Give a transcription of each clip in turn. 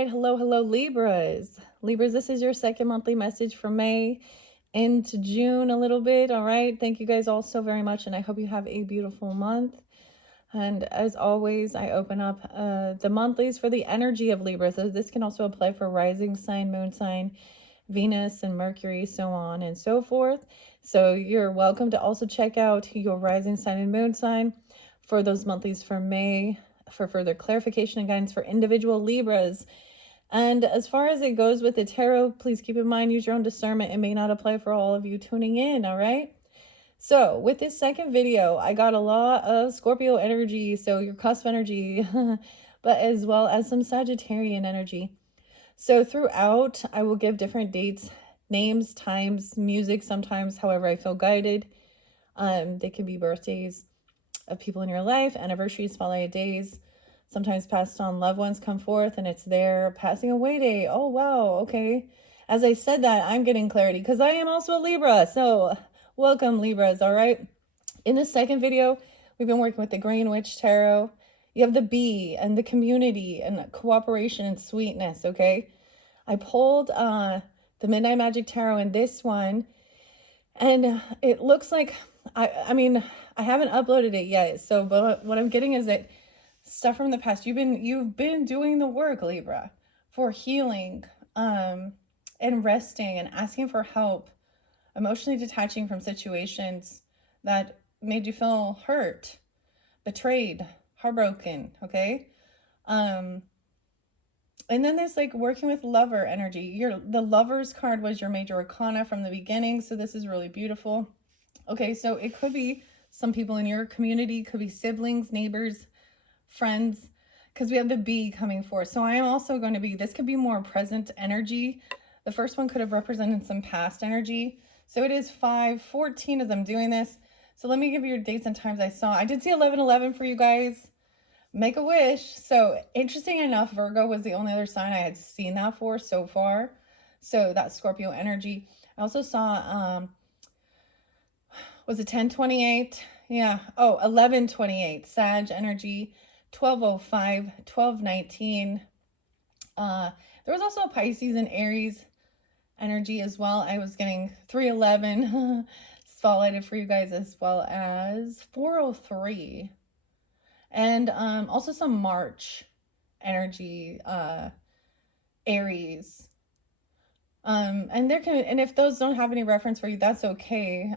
right. Hello, Libras. Libras, this is your second monthly message for May into June a little bit. All right. Thank you guys all so very much. And I hope you have a beautiful month. And as always, I open up the monthlies for the energy of Libra. So this can also apply for rising sign, moon sign, Venus and Mercury, so on and so forth. So you're welcome to also check out your rising sign and moon sign for those monthlies for May for further clarification and guidance for individual Libras. And as far as it goes with the tarot, please keep in mind, use your own discernment. It may not apply for all of you tuning in, all right? So with this second video, I got a lot of Scorpio energy, so your cusp energy, but as well as some Sagittarian energy. So throughout, I will give different dates, names, times, music, sometimes however I feel guided. They can be birthdays of people in your life, anniversaries, spotlight days, sometimes passed on loved ones come forth and it's their passing away day. Oh, wow. Okay. As I said that, I'm getting clarity because I am also a Libra. So welcome, Libras. All right. In the second video, we've been working with the Green Witch Tarot. You have the bee and the community and cooperation and sweetness. Okay. I pulled the Midnight Magic Tarot in this one, and it looks like, I mean, I haven't uploaded it yet. So, but what I'm getting is that stuff from the past, you've been doing the work, Libra, for healing, and resting and asking for help, emotionally detaching from situations that made you feel hurt, betrayed, heartbroken. Okay. And then there's like working with lover energy. The Lover's card was your major arcana from the beginning. So this is really beautiful. Okay, so it could be some people in your community, could be siblings, neighbors, friends, because we have the bee coming forth. So I am also going to be, this could be more present energy. The first one could have represented some past energy. So it is 5/14 as I'm doing this. So let me give you your dates and times I saw. I did see 11/11 for you guys. Make a wish. So interesting enough, Virgo was the only other sign I had seen that for so far. So that's Scorpio energy. I also saw, was it 10/28? Yeah. Oh, 11/28. Sag energy. 12/05. 12/19. There was also a Pisces and Aries energy as well. I was getting 3/11 spotlighted for you guys, as well as 4/03. And also some March energy, Aries. And if those don't have any reference for you, that's okay.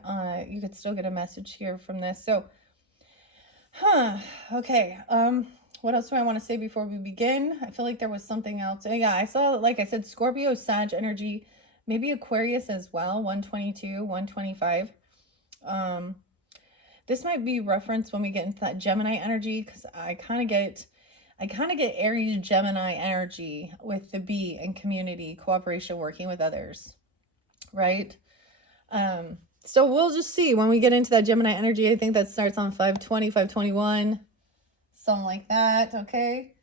You could still get a message here from this. So, okay. What else do I want to say before we begin? I feel like there was something else. Yeah, I saw, like I said, Scorpio, Sag energy, maybe Aquarius as well, 122, 125. This might be referenced when we get into that Gemini energy, because I kind of get Aries Gemini energy with the bee and community cooperation, working with others, right? So we'll just see when we get into that Gemini energy. I think that starts on 5/20, 5/21, something like that. Okay.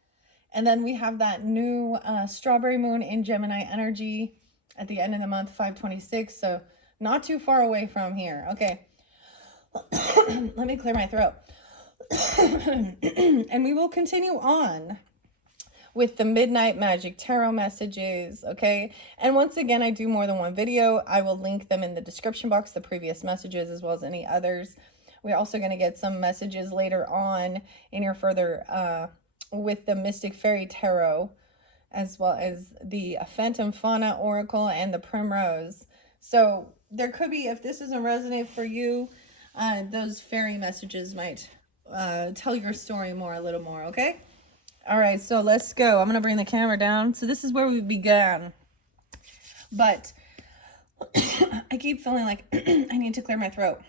And then we have that new strawberry moon in Gemini energy at the end of the month, 5/26. So not too far away from here. Okay. Let me clear my throat. And we will continue on with the Midnight Magic Tarot messages, okay? And once again, I do more than one video. I will link them in the description box, the previous messages, as well as any others. We're also going to get some messages later on in your further with the Mystic Fairy Tarot, as well as the Phantom Fauna Oracle and the Primrose. So there could be, if this doesn't resonate for you, those fairy messages might tell your story a little more, okay? All right, so let's go. I'm going to bring the camera down. So this is where we began. But I keep feeling like I need to clear my throat.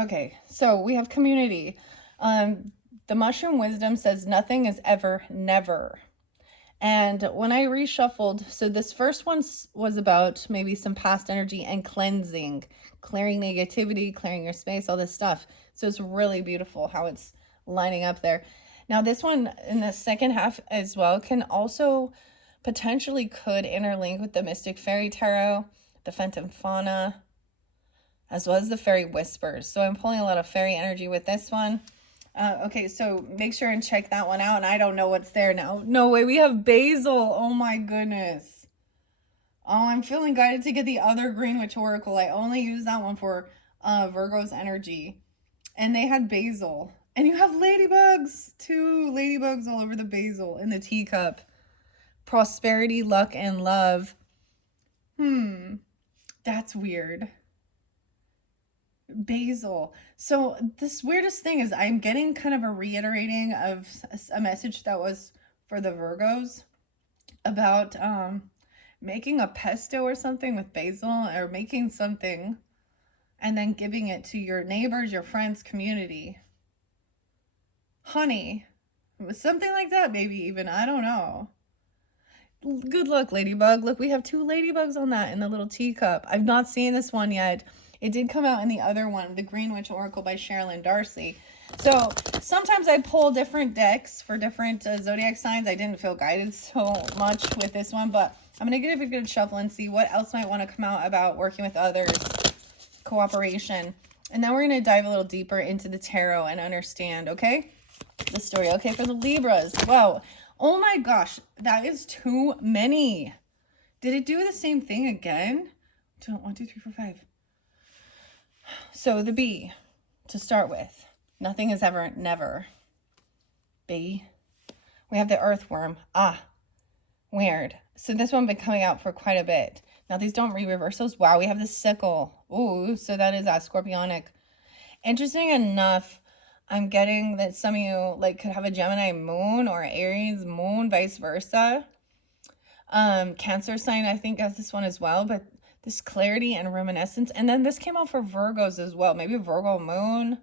Okay, so we have community. The Mushroom Wisdom says nothing is ever never. And when I reshuffled, so this first one was about maybe some past energy and cleansing, clearing negativity, clearing your space, all this stuff. So it's really beautiful how it's lining up there. Now this one in the second half as well can also potentially could interlink with the Mystic Fairy Tarot, the Phantom Fauna, as well as the Fairy Whispers. So I'm pulling a lot of fairy energy with this one. Okay, so make sure and check that one out. And I don't know what's there now. No way, we have basil. Oh my goodness. Oh, I'm feeling guided to get the other Green Witch Oracle. I only use that one for Virgo's energy. And they had basil. And you have ladybugs. 2 ladybugs all over the basil in the teacup. Prosperity, luck, and love. That's weird. Basil. So this weirdest thing is I'm getting kind of a reiterating of a message that was for the Virgos about making a pesto or something with basil, or making something and then giving it to your neighbors, your friends, community. Honey. Something like that, maybe even. I don't know. Good luck, ladybug. Look, we have 2 ladybugs on that in the little teacup. I've not seen this one yet. It did come out in the other one, the Green Witch Oracle by Sherilyn Darcy. So sometimes I pull different decks for different zodiac signs. I didn't feel guided so much with this one, but I'm going to give it a good shuffle and see what else might want to come out about working with others, cooperation. And now we're going to dive a little deeper into the tarot and understand, okay, the story. Okay, for the Libras. Wow. Oh my gosh, that is too many. Did it do the same thing again? 1, 2, 3, 4, 5. So the B to start with. Nothing is ever, never. B. We have the earthworm. Ah, weird. So this one been coming out for quite a bit. Now these don't reversals. Wow, we have the sickle. Ooh, so that is scorpionic. Interesting enough, I'm getting that some of you like could have a Gemini moon or Aries moon, vice versa. Cancer sign, I think, has this one as well, but this clarity and reminiscence. And then this came out for Virgos as well. Maybe Virgo moon.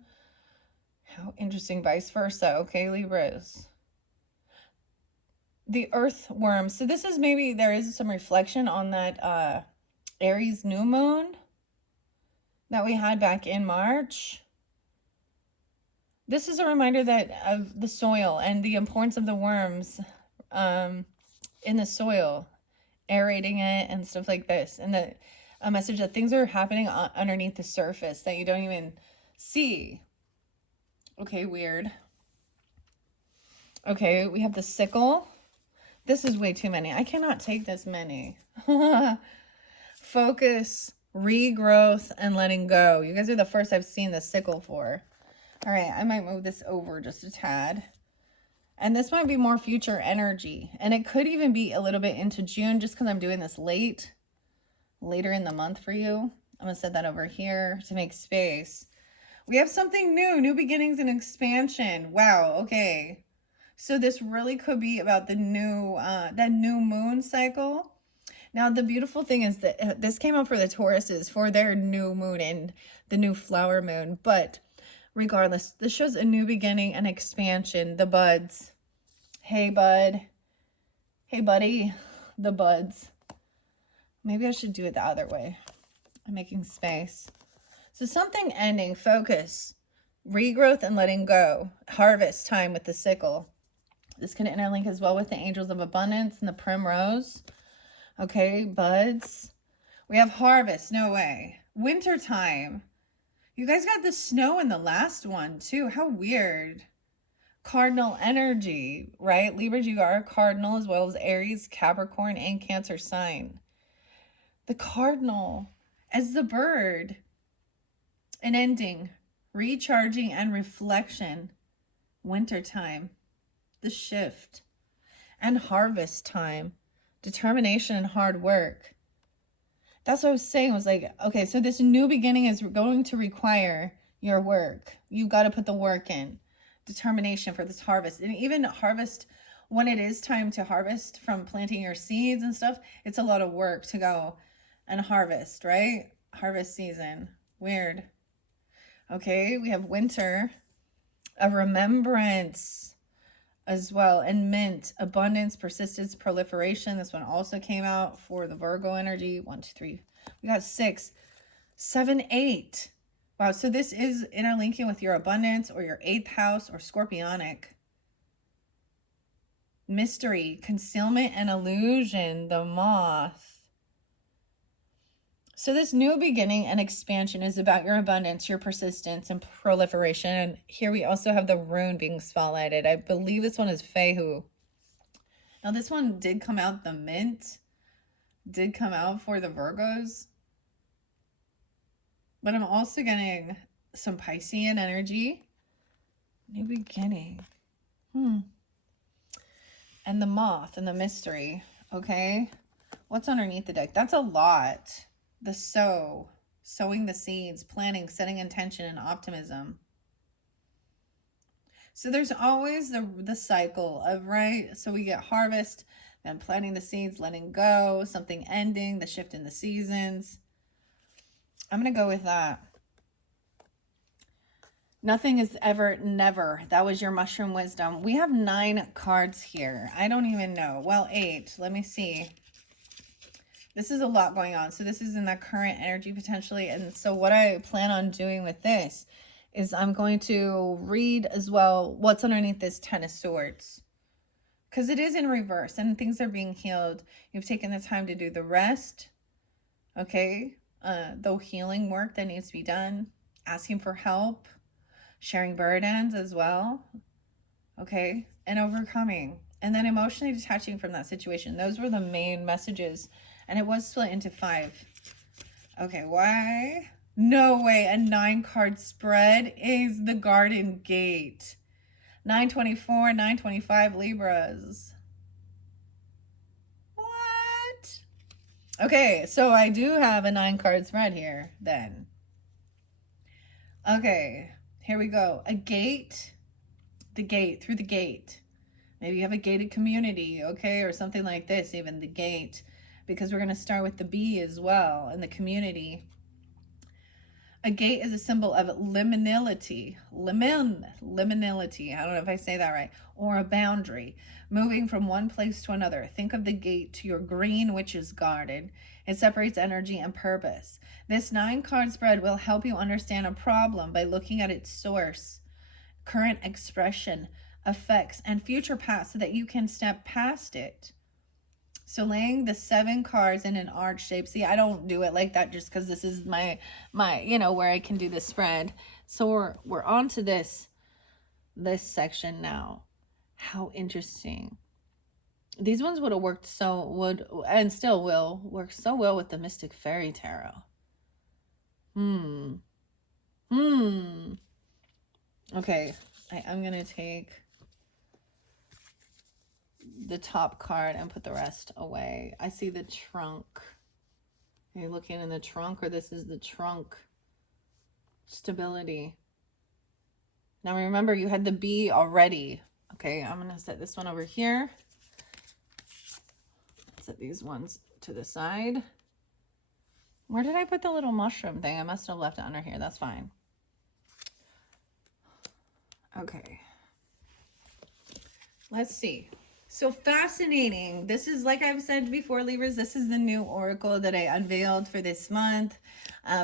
How interesting, vice versa. Okay, Libras. The earthworm. So this is maybe there is some reflection on that Aries new moon that we had back in March. This is a reminder that of the soil and the importance of the worms in the soil, aerating it and stuff like this. And that a message that things are happening underneath the surface that you don't even see. Okay, weird. Okay, we have the sickle. This is way too many. I cannot take this many. Focus, regrowth, and letting go. You guys are the first I've seen the sickle for. All right, I might move this over just a tad. And this might be more future energy. And it could even be a little bit into June just because I'm doing this later in the month for you. I'm going to set that over here to make space. We have something new beginnings and expansion. Wow, okay. So this really could be about the new, that new moon cycle. Now, the beautiful thing is that this came out for the Tauruses for their new moon and the new flower moon. But regardless, this shows a new beginning and expansion. The buds. Hey, bud. Hey, buddy. The buds. Maybe I should do it the other way. I'm making space. So something ending, focus, regrowth, and letting go. Harvest time with the sickle. This can interlink as well with the angels of abundance and the primrose. Okay, buds. We have harvest, no way. Winter time. You guys got the snow in the last one too. How weird. Cardinal energy, right? Libras, you are a cardinal as well as Aries, Capricorn, and Cancer sign. The cardinal as the bird. An ending, recharging, and reflection. Winter time. The shift. And harvest time. Determination and hard work. That's what I was saying, was like, okay, so this new beginning is going to require your work. You've got to put the work in. Determination for this harvest. And even harvest, when it is time to harvest from planting your seeds and stuff, it's a lot of work to go and harvest, right? Harvest season. Weird. Okay, we have winter. A remembrance as well. And mint, abundance, persistence, proliferation. This one also came out for the Virgo energy. 1, 2, 3. We got 6, 7, 8. Wow, so this is interlinking with your abundance or your 8th house or scorpionic. Mystery, concealment, and illusion. The moth. So this new beginning and expansion is about your abundance, your persistence, and proliferation. And here we also have the rune being spotlighted. I believe this one is Fehu. Now this one did come out, the mint did come out for the Virgos. But I'm also getting some Piscean energy. New beginning. And the moth and the mystery. Okay. What's underneath the deck? That's a lot. The sowing the seeds, planning, setting intention, and optimism. So there's always the cycle of, right? So we get harvest, then planting the seeds, letting go, something ending, the shift in the seasons. I'm going to go with that. Nothing is ever never. That was your mushroom wisdom. We have 9 cards here. I don't even know. Well, 8. Let me see. This is a lot going on. So this is in the current energy potentially. And so what I plan on doing with this is I'm going to read as well what's underneath this 10 of Swords. Because it is in reverse and things are being healed. You've taken the time to do the rest. Okay. The healing work that needs to be done. Asking for help. Sharing burdens as well. Okay. And overcoming. And then emotionally detaching from that situation. Those were the main messages. And it was split into 5. Okay, why? No way. A 9-card spread is the Garden Gate. 924, 925 Libras. What? Okay, so I do have a 9-card spread here then. Okay, here we go. A gate. The gate. Through the gate. Maybe you have a gated community, okay? Or something like this, even the gate. Because we're going to start with the B as well in the community. A gate is a symbol of liminality. Liminality. I don't know if I say that right. Or a boundary. Moving from one place to another. Think of the gate to your green, which is guarded. It separates energy and purpose. This 9-card spread will help you understand a problem by looking at its source, current expression, effects, and future paths so that you can step past it. So laying the 7 cards in an arch shape. See, I don't do it like that just because this is my where I can do the spread. So we're on to this section now. How interesting. These ones would have worked and still will work so well with the Mystic Fairy Tarot. Okay, I'm going to take the top card and put the rest away. I see the trunk. Are you looking in the trunk, or this is the trunk? Stability. Now remember, you had the B already. Okay, I'm going to set this one over here. Set these ones to the side. Where did I put the little mushroom thing? I must have left it under here. That's fine. Okay. Let's see. So fascinating. This is, like I've said before, Libras, this is the new oracle that I unveiled for this month,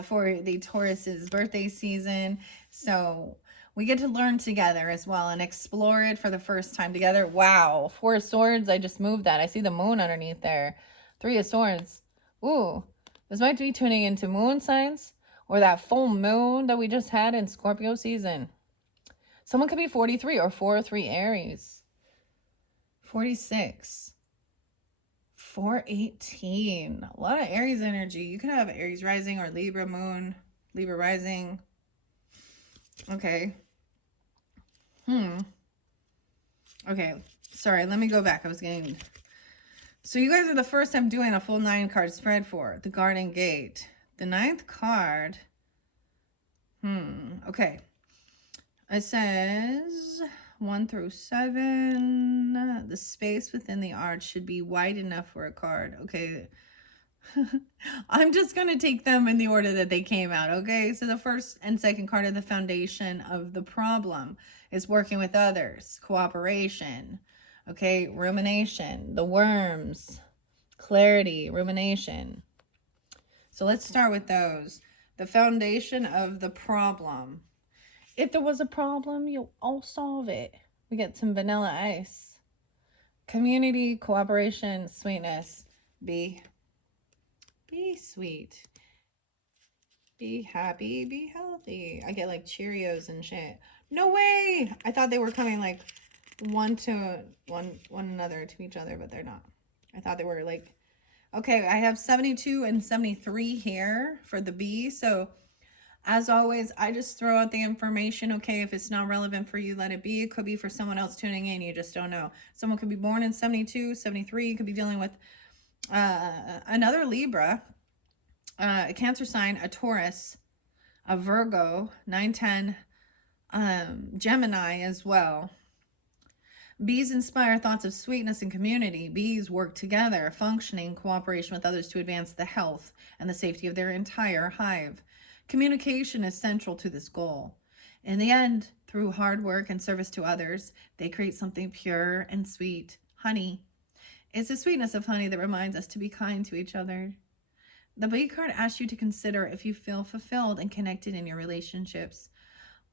for the Taurus's birthday season. So we get to learn together as well and explore it for the first time together. Wow. 4 of Swords. I just moved that. I see the moon underneath there. 3 of Swords. Ooh, this might be tuning into moon signs or that full moon that we just had in Scorpio season. Someone could be 43 or 4-3 Aries. 46. 418. A lot of Aries energy. You could have Aries rising or Libra moon, Libra rising. Okay. Okay. Sorry, let me go back. So you guys are the first I'm doing a full 9-card spread for the Garden Gate. The 9th card. Okay. It says 1 through 7. The space within the arch should be wide enough for a card. Okay. I'm just going to take them in the order that they came out. Okay. So the first and second card of the foundation of the problem is working with others. Cooperation. Okay. Rumination. The worms. Clarity. Rumination. So let's start with those. The foundation of the problem. If there was a problem, I'll solve it. We get some vanilla ice. Community, cooperation, sweetness. Be sweet. Be happy, be healthy. I get like Cheerios and shit. No way! I thought they were coming like one another to each other, but they're not. I thought they were like, okay, I have 72 and 73 here for the B. So as always, I just throw out the information. Okay, if it's not relevant for you, let it be. It could be for someone else tuning in. You just don't know. Someone could be born in 72, 73, could be dealing with another Libra, a Cancer sign, a Taurus, a Virgo, 910, Gemini as well. Bees inspire thoughts of sweetness and community. Bees work together, functioning cooperation with others to advance the health and the safety of their entire hive. Communication is central to this goal. In the end, through hard work and service to others, they create something pure and sweet. Honey. It's the sweetness of honey that reminds us to be kind to each other. The bee card asks you to consider if you feel fulfilled and connected in your relationships,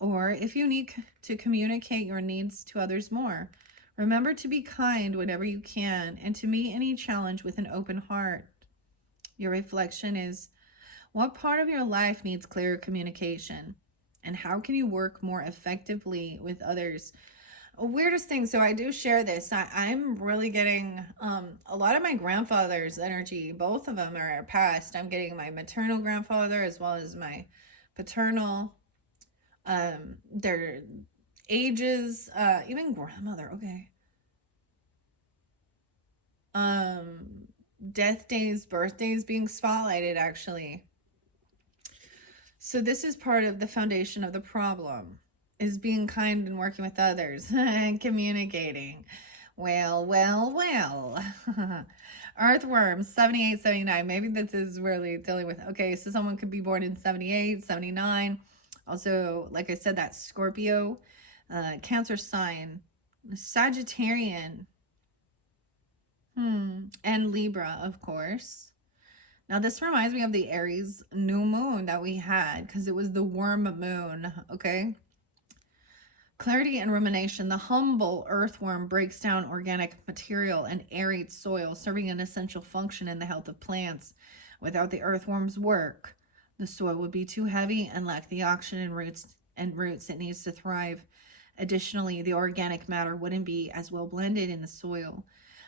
or if you need to communicate your needs to others more. Remember to be kind whenever you can and to meet any challenge with an open heart. Your reflection is, what part of your life needs clearer communication? And how can you work more effectively with others? Weirdest thing, so I do share this. I'm really getting a lot of my grandfather's energy. Both of them are passed. I'm getting my maternal grandfather as well as my paternal. Their ages, even grandmother. Okay. Death days, birthdays being spotlighted, actually. So this is part of the foundation of the problem, is being kind and working with others and communicating. Well. Earthworms, 78, 79. Maybe this is really dealing with, okay, so someone could be born in 78, 79. Also, like I said, that Scorpio, Cancer sign, Sagittarian, and Libra, of course. Now, this reminds me of the Aries new moon that we had because it was the worm moon, okay? Clarity and rumination. The humble earthworm breaks down organic material and aerates soil, serving an essential function in the health of plants. Without the earthworm's work, the soil would be too heavy and lack the oxygen and roots it needs to thrive. Additionally, the organic matter wouldn't be as well blended in the soil.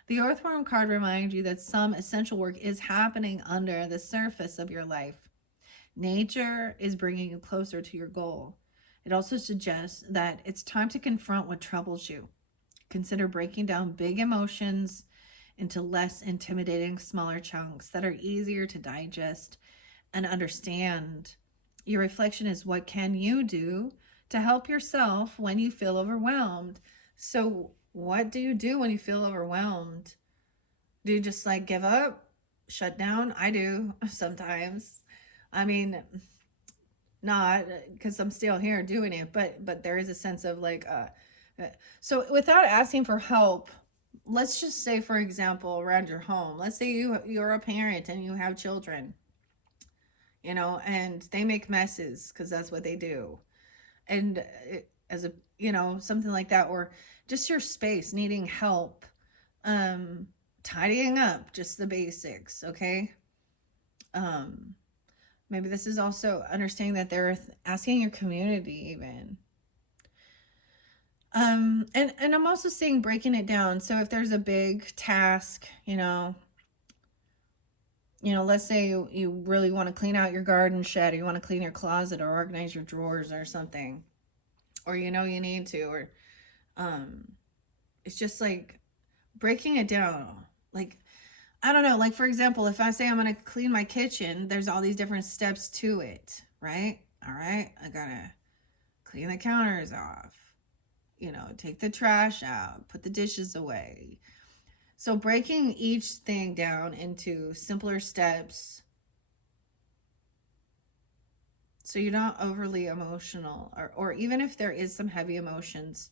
The earthworm card reminds you that some essential work is happening under the surface of your life. Nature is bringing you closer to your goal. It also suggests that it's time to confront what troubles you. Consider breaking down big emotions into less intimidating, smaller chunks that are easier to digest and understand. Your reflection is, what can you do to help yourself when you feel overwhelmed? So what do you do when you feel overwhelmed? Do you just like give up, shut down? I do sometimes. I mean, not because I'm still here doing it, but there is a sense of like, so without asking for help, let's just say, for example, around your home, let's say you're a parent and you have children, you know, and they make messes because that's what they do. And as a, you know, something like that, or just your space needing help, tidying up, just the basics. Okay. Maybe this is also understanding that they're asking your community even. And I'm also seeing breaking it down. So if there's a big task, you know, let's say you really want to clean out your garden shed, or you want to clean your closet or organize your drawers or something, or you know you need to, or it's just like breaking it down. Like, I don't know, like for example, if I say I'm going to clean my kitchen, there's all these different steps to it, right? All right, I gotta clean the counters off, you know, take the trash out, put the dishes away. So breaking each thing down into simpler steps so you're not overly emotional, or even if there is some heavy emotions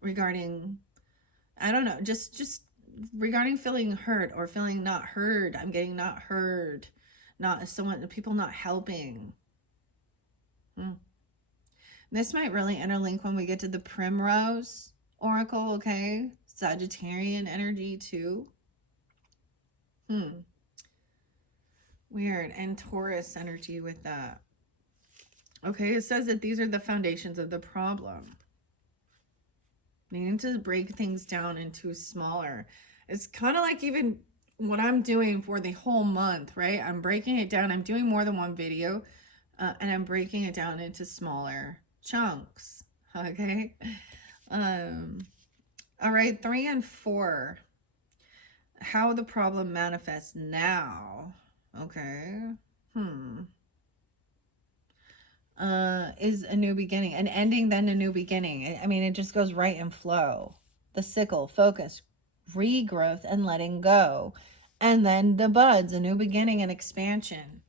regarding, I don't know, just regarding feeling hurt or feeling not heard. I'm getting not heard, not someone, people not helping. This might really interlink when we get to the Primrose Oracle, okay? Sagittarian energy too. Weird. And Taurus energy with that. Okay, it says that these are the foundations of the problem. Needing to break things down into smaller. It's kind of like even what I'm doing for the whole month, right? I'm breaking it down. I'm doing more than one video, and I'm breaking it down into smaller chunks. Okay. All right, 3 and 4. How the problem manifests now. Okay. Is a new beginning, an ending, then a new beginning. I mean, it just goes right in flow. The sickle, focus, regrowth, and letting go. And then the buds, a new beginning and expansion.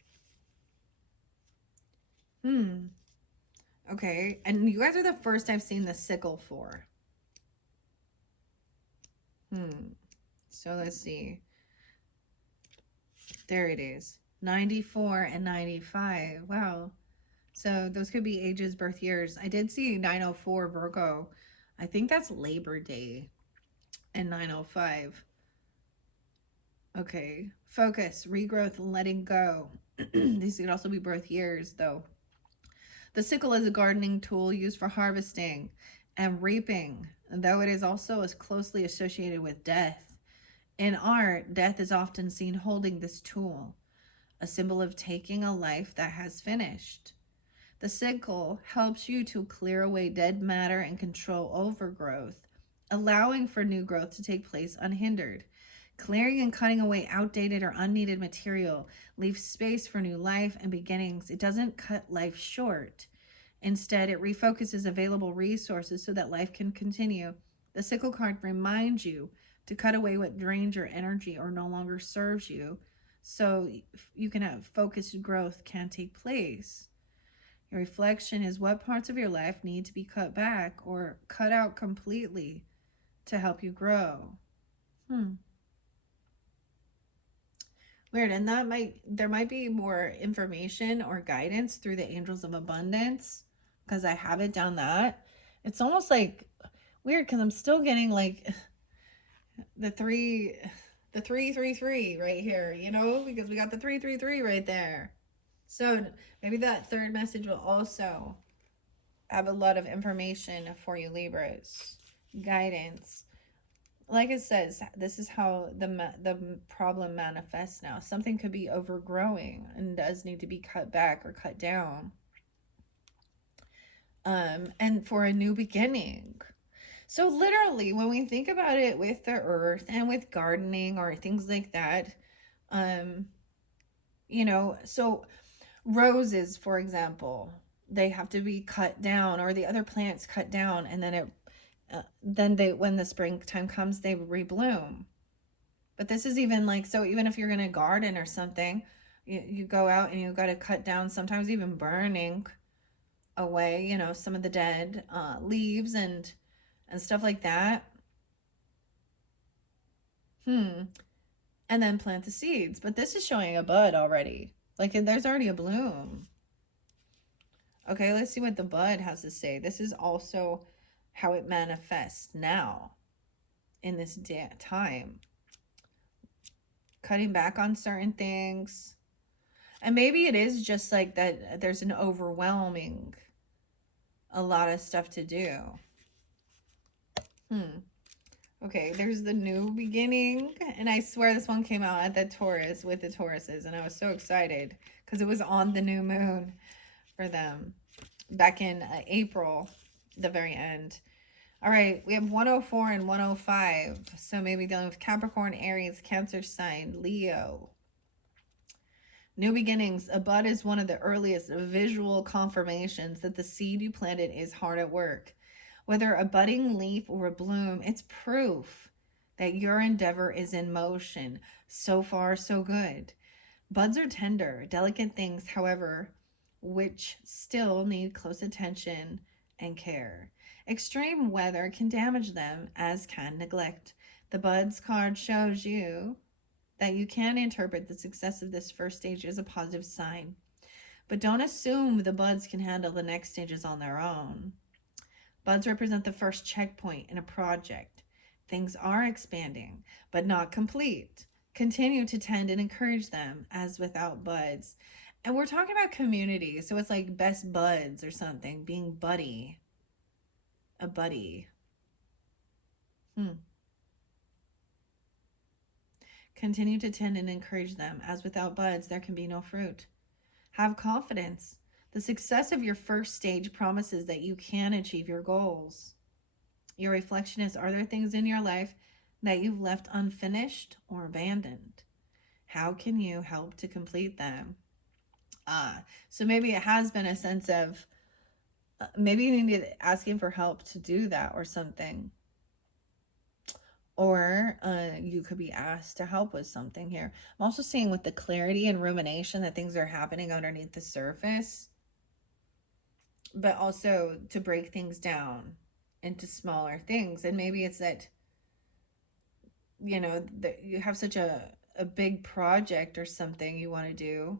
Okay, and you guys are the first I've seen the sickle for. So let's see. There it is. 94 and 95. Wow. So those could be ages, birth years. I did see 904 Virgo. I think that's Labor Day. And 905. Okay. Focus, regrowth, letting go. These could also be birth years, though. The sickle is a gardening tool used for harvesting and reaping, though it is also as closely associated with death. In art, death is often seen holding this tool, a symbol of taking a life that has finished. The sickle helps you to clear away dead matter and control overgrowth, allowing for new growth to take place unhindered. Clearing and cutting away outdated or unneeded material leaves space for new life and beginnings. It doesn't cut life short. Instead, it refocuses available resources so that life can continue. The sickle card reminds you to cut away what drains your energy or no longer serves you, so you can have focused growth can take place. Your reflection is what parts of your life need to be cut back or cut out completely to help you grow. Weird. And there might be more information or guidance through the angels of abundance, because I have it down that. It's almost like weird because I'm still getting like the 333 right here, because we got the 333 right there. So maybe that third message will also have a lot of information for you, Libras. Guidance. Like it says, this is how the problem manifests now. Something could be overgrowing and does need to be cut back or cut down. And for a new beginning. So literally, when we think about it with the earth and with gardening or things like that, so roses, for example, they have to be cut down, or the other plants cut down, and then when the springtime comes, they rebloom. But this is even like, so even if you're going to garden or something, you go out and you got to cut down, sometimes even burning away, some of the dead leaves and stuff like that. And then plant the seeds. But this is showing a bud already. Like there's already a bloom. Okay, let's see what the bud has to say. This is also how it manifests now in this time. Cutting back on certain things. And maybe it is just like that there's an overwhelming, a lot of stuff to do. Okay, there's the new beginning. And I swear this one came out at the Taurus with the Tauruses. And I was so excited because it was on the new moon for them back in April, the very end. All right, we have 104 and 105. So maybe dealing with Capricorn, Aries, Cancer sign, Leo. New beginnings. A bud is one of the earliest visual confirmations that the seed you planted is hard at work. Whether a budding leaf or a bloom, it's proof that your endeavor is in motion. So far, so good. Buds are tender, delicate things, however, which still need close attention and care. Extreme weather can damage them, as can neglect. The buds card shows you that you can interpret the success of this first stage as a positive sign. But don't assume the buds can handle the next stages on their own. Buds represent the first checkpoint in a project. Things are expanding, but not complete. Continue to tend and encourage them as without buds. And we're talking about community. So it's like best buds or something, being buddy, a buddy. Hmm. Continue to tend and encourage them as without buds, there can be no fruit. Have confidence. The success of your first stage promises that you can achieve your goals. Your reflection is, are there things in your life that you've left unfinished or abandoned? How can you help to complete them? So maybe it has been a sense of maybe you need to asking for help to do that or something. Or you could be asked to help with something here. I'm also seeing with the clarity and rumination that things are happening underneath the surface, but also to break things down into smaller things. And maybe it's that, that you have such a big project or something you want to do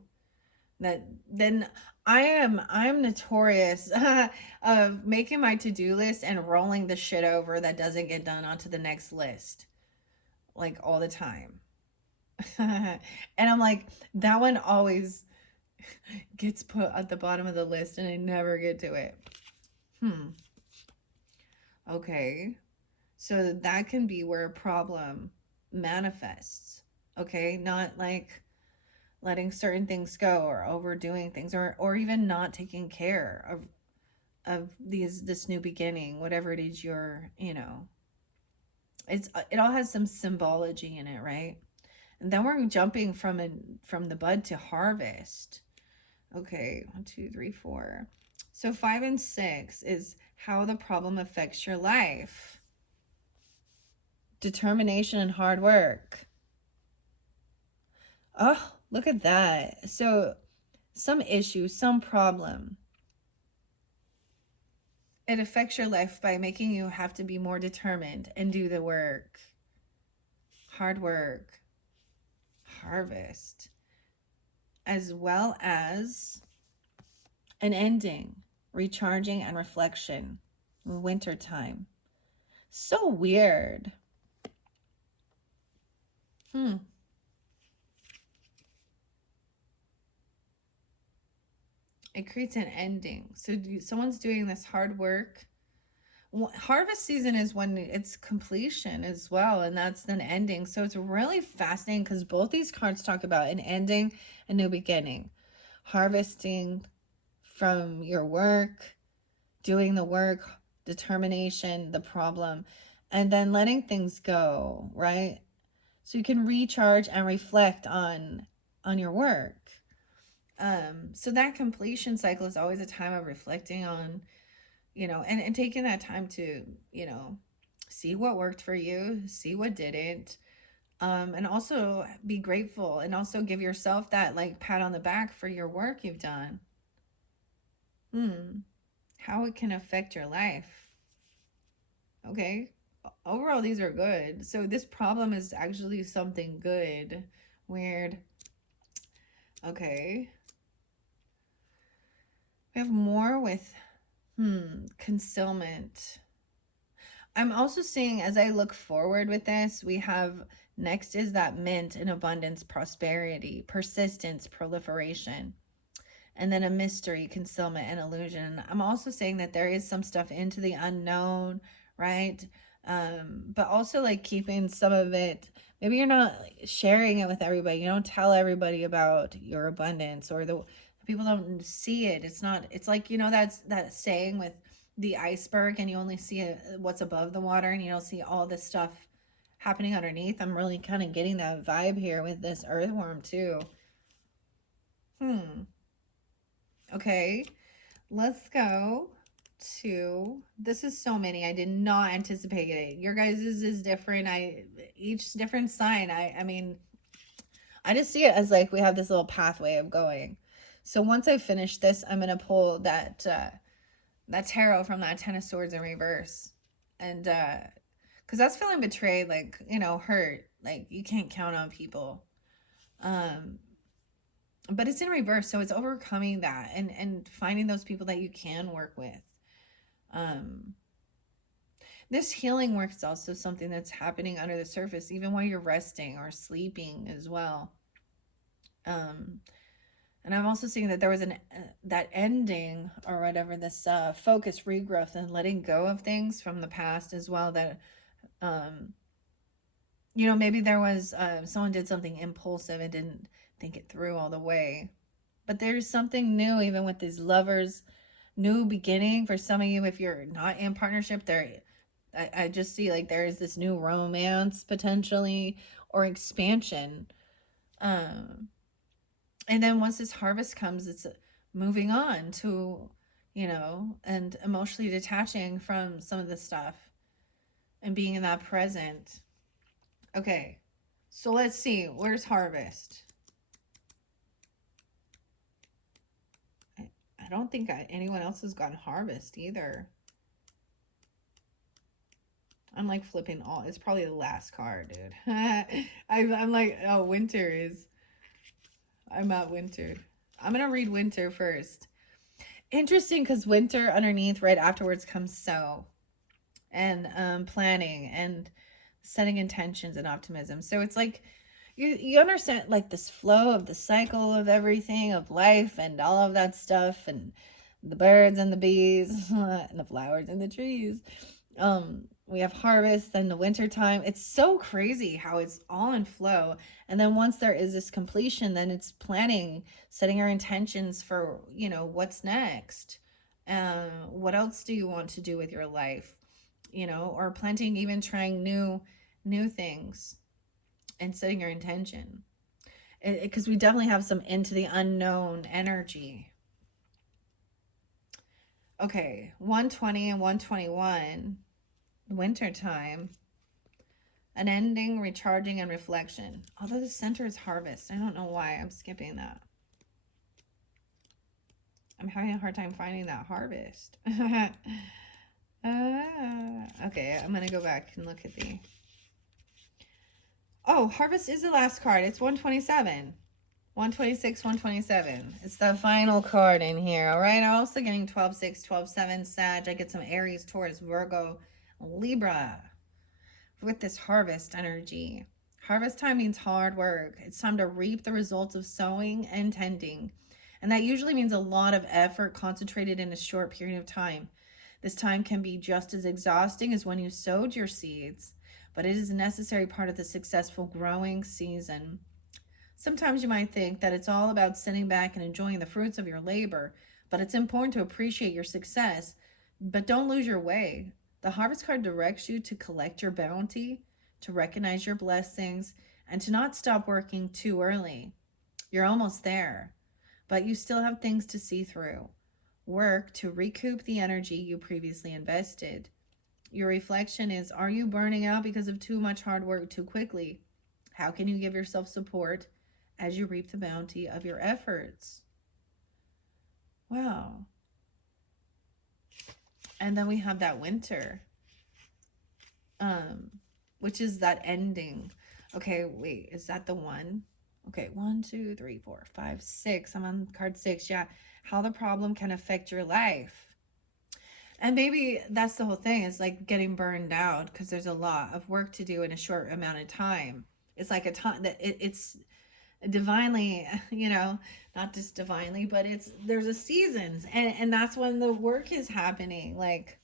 that then I'm notorious of making my to-do list and rolling the shit over that doesn't get done onto the next list, like all the time. And I'm like, that one always gets put at the bottom of the list and I never get to it. Okay. So that can be where a problem manifests. Okay. Not like letting certain things go or overdoing things or even not taking care of this new beginning, whatever it is it all has some symbology in it, right? And then we're jumping from the bud to harvest. Okay, 1, 2, 3, 4. So 5 and 6 is how the problem affects your life. Determination and hard work. Oh, look at that. So some issue, some problem. It affects your life by making you have to be more determined and do the work. Hard work. Harvest. As well as an ending, recharging and reflection. Winter time. So weird. It creates an ending. So someone's doing this hard work. Harvest season is when it's completion as well, and that's an ending. So it's really fascinating because both these cards talk about an ending, a new beginning. Harvesting from your work, doing the work, determination, the problem, and then letting things go, right? So you can recharge and reflect on your work. So that completion cycle is always a time of reflecting on, and taking that time to, see what worked for you, see what didn't, and also be grateful and also give yourself that like pat on the back for your work you've done. How it can affect your life. Okay. Overall, these are good. So this problem is actually something good. Weird. Okay. We have more with concealment. I'm also seeing as I look forward with this, we have next is that mint in abundance, prosperity, persistence, proliferation, and then a mystery, concealment, and illusion. I'm also saying that there is some stuff into the unknown, right? But also like keeping some of it. Maybe you're not sharing it with everybody. You don't tell everybody about your abundance, or the people don't see it. It's not. It's like that's that saying with the iceberg, and you only see what's above the water, and you don't see all this stuff happening underneath. I'm really kind of getting that vibe here with this earthworm too. Okay, let's go to, this is so many. I did not anticipate it. Your guys' is different. Each different sign. I mean, I just see it as like we have this little pathway of going. So once I finish this, I'm going to pull that tarot from that Ten of Swords in reverse. And because that's feeling betrayed, like, hurt. Like you can't count on people. But it's in reverse, so it's overcoming that and finding those people that you can work with. This healing work is also something that's happening under the surface, even while you're resting or sleeping as well. Um, and I'm also seeing that there was that ending or whatever, this focus, regrowth, and letting go of things from the past as well. That um, maybe there was someone did something impulsive and didn't think it through all the way. But there's something new, even with these lovers, new beginning for some of you. If you're not in partnership, I just see like there is this new romance potentially or expansion. Um, and then once this harvest comes, it's moving on to, and emotionally detaching from some of the stuff and being in that present. Okay, so let's see. Where's harvest? I don't think anyone else has gotten harvest either. I'm like flipping all. It's probably the last card, dude. I'm like, oh, winter is. I'm at winter. I'm gonna read winter first. Interesting, because winter underneath, right afterwards, comes sow, and planning and setting intentions and optimism. So it's like you understand like this flow of the cycle of everything, of life and all of that stuff, and the birds and the bees and the flowers and the trees. We have harvest and the winter time. It's so crazy how it's all in flow. And then once there is this completion, then it's planning, setting our intentions for, what's next. What else do you want to do with your life? Or planting, even trying new things and setting your intention. Because we definitely have some into the unknown energy. Okay, 120 and 121, winter time. An ending, recharging, and reflection. Although the center is harvest. I don't know why I'm skipping that. I'm having a hard time finding that harvest. Okay, I'm going to go back and look at the... Oh, harvest is the last card. It's 127. 126, 127. It's the final card in here, all right? I'm also getting 12-6, 12-7, Sag. I get some Aries, Taurus, Virgo, Libra with this harvest energy. Harvest time means hard work. It's time to reap the results of sowing and tending. And that usually means a lot of effort concentrated in a short period of time. This time can be just as exhausting as when you sowed your seeds, but it is a necessary part of the successful growing season. Sometimes you might think that it's all about sitting back and enjoying the fruits of your labor, but it's important to appreciate your success, but don't lose your way. The harvest card directs you to collect your bounty, to recognize your blessings, and to not stop working too early. You're almost there, but you still have things to see through. Work to recoup the energy you previously invested. Your reflection is, are you burning out because of too much hard work too quickly? How can you give yourself support as you reap the bounty of your efforts? Wow. And then we have that winter, which is that ending. Okay, wait, is that the one? Okay, 1, 2, 3, 4, 5, 6. I'm on card 6. Yeah, how the problem can affect your life. And maybe that's the whole thing, is like getting burned out because there's a lot of work to do in a short amount of time. It's like a time that it's divinely, not just divinely, but there's a seasons, and that's when the work is happening. Like,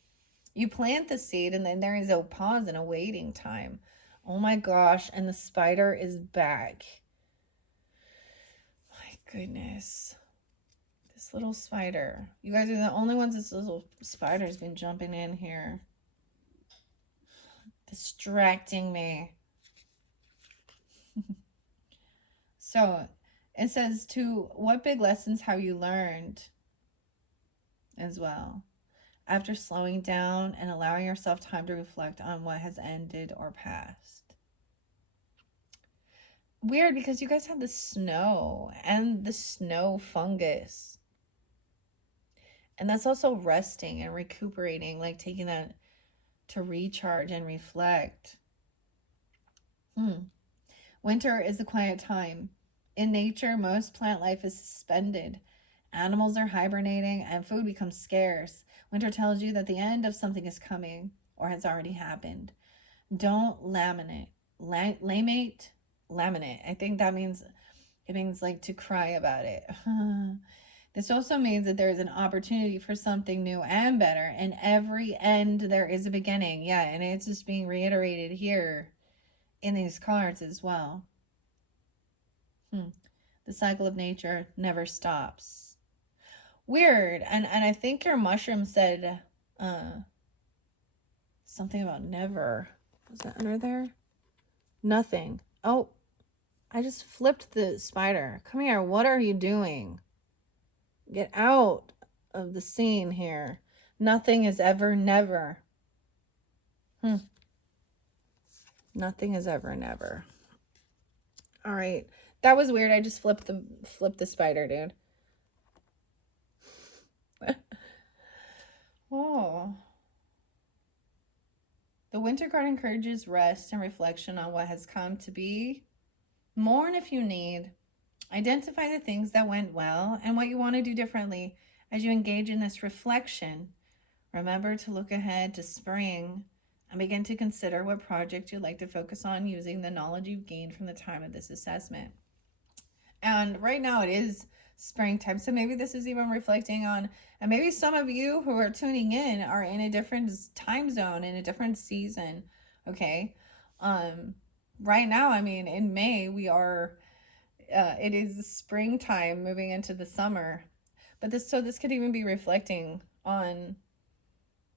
you plant the seed and then there is a pause and a waiting time. Oh my gosh, and the spider is back. My goodness. This little spider. You guys are the only ones this little spider's been jumping in here. Distracting me. So it says, to what big lessons have you learned as well, after slowing down and allowing yourself time to reflect on what has ended or passed? Weird, because you guys have the snow and the snow fungus. And that's also resting and recuperating, like taking that to recharge and reflect. Winter is the quiet time. In nature, most plant life is suspended. Animals are hibernating and food becomes scarce. Winter tells you that the end of something is coming, or has already happened. Don't laminate. Lamate? Laminate. I think that means, it means like to cry about it. This also means that there is an opportunity for something new and better. In every end, there is a beginning. Yeah, and it's just being reiterated here in these cards as well. The cycle of nature never stops. Weird. And I think your mushroom said something about never. Was that under there? Nothing. Oh, I just flipped the spider. Come here. What are you doing? Get out of the scene here. Nothing is ever never. Nothing is ever never. All right. That was weird. I just flipped the spider, dude. Oh. The winter card encourages rest and reflection on what has come to be. Mourn if you need. Identify the things that went well and what you want to do differently as you engage in this reflection. Remember to look ahead to spring and begin to consider what project you'd like to focus on using the knowledge you've gained from the time of this assessment. And right now it is springtime, so maybe this is even reflecting on, and maybe some of you who are tuning in are in a different time zone, in a different season. Okay. Right now, I mean, in May, we are, it is springtime moving into the summer. But this could even be reflecting on,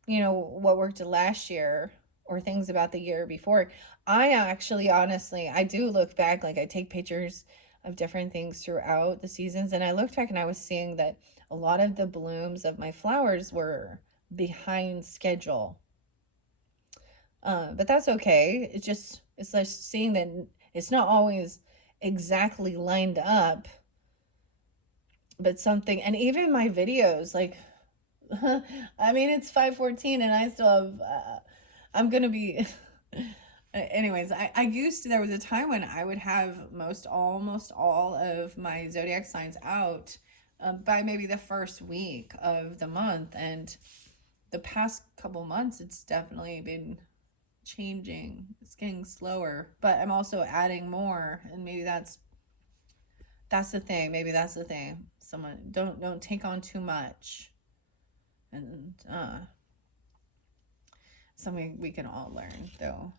you know, what worked last year or things about the year before. I actually, honestly, I do look back, like I take pictures of different things throughout the seasons, and I looked back and I was seeing that a lot of the blooms of my flowers were behind schedule. But that's okay. It's like seeing that it's not always exactly lined up, but something. And even my videos, like, I mean, it's 5:14 and I still have, I'm gonna be anyways, I used to, there was a time when I would have almost all of my zodiac signs out by maybe the first week of the month. And the past couple months, it's definitely been changing. It's getting slower, but I'm also adding more. And maybe that's the thing. Maybe that's the thing. Someone, don't take on too much. And something we can all learn, though.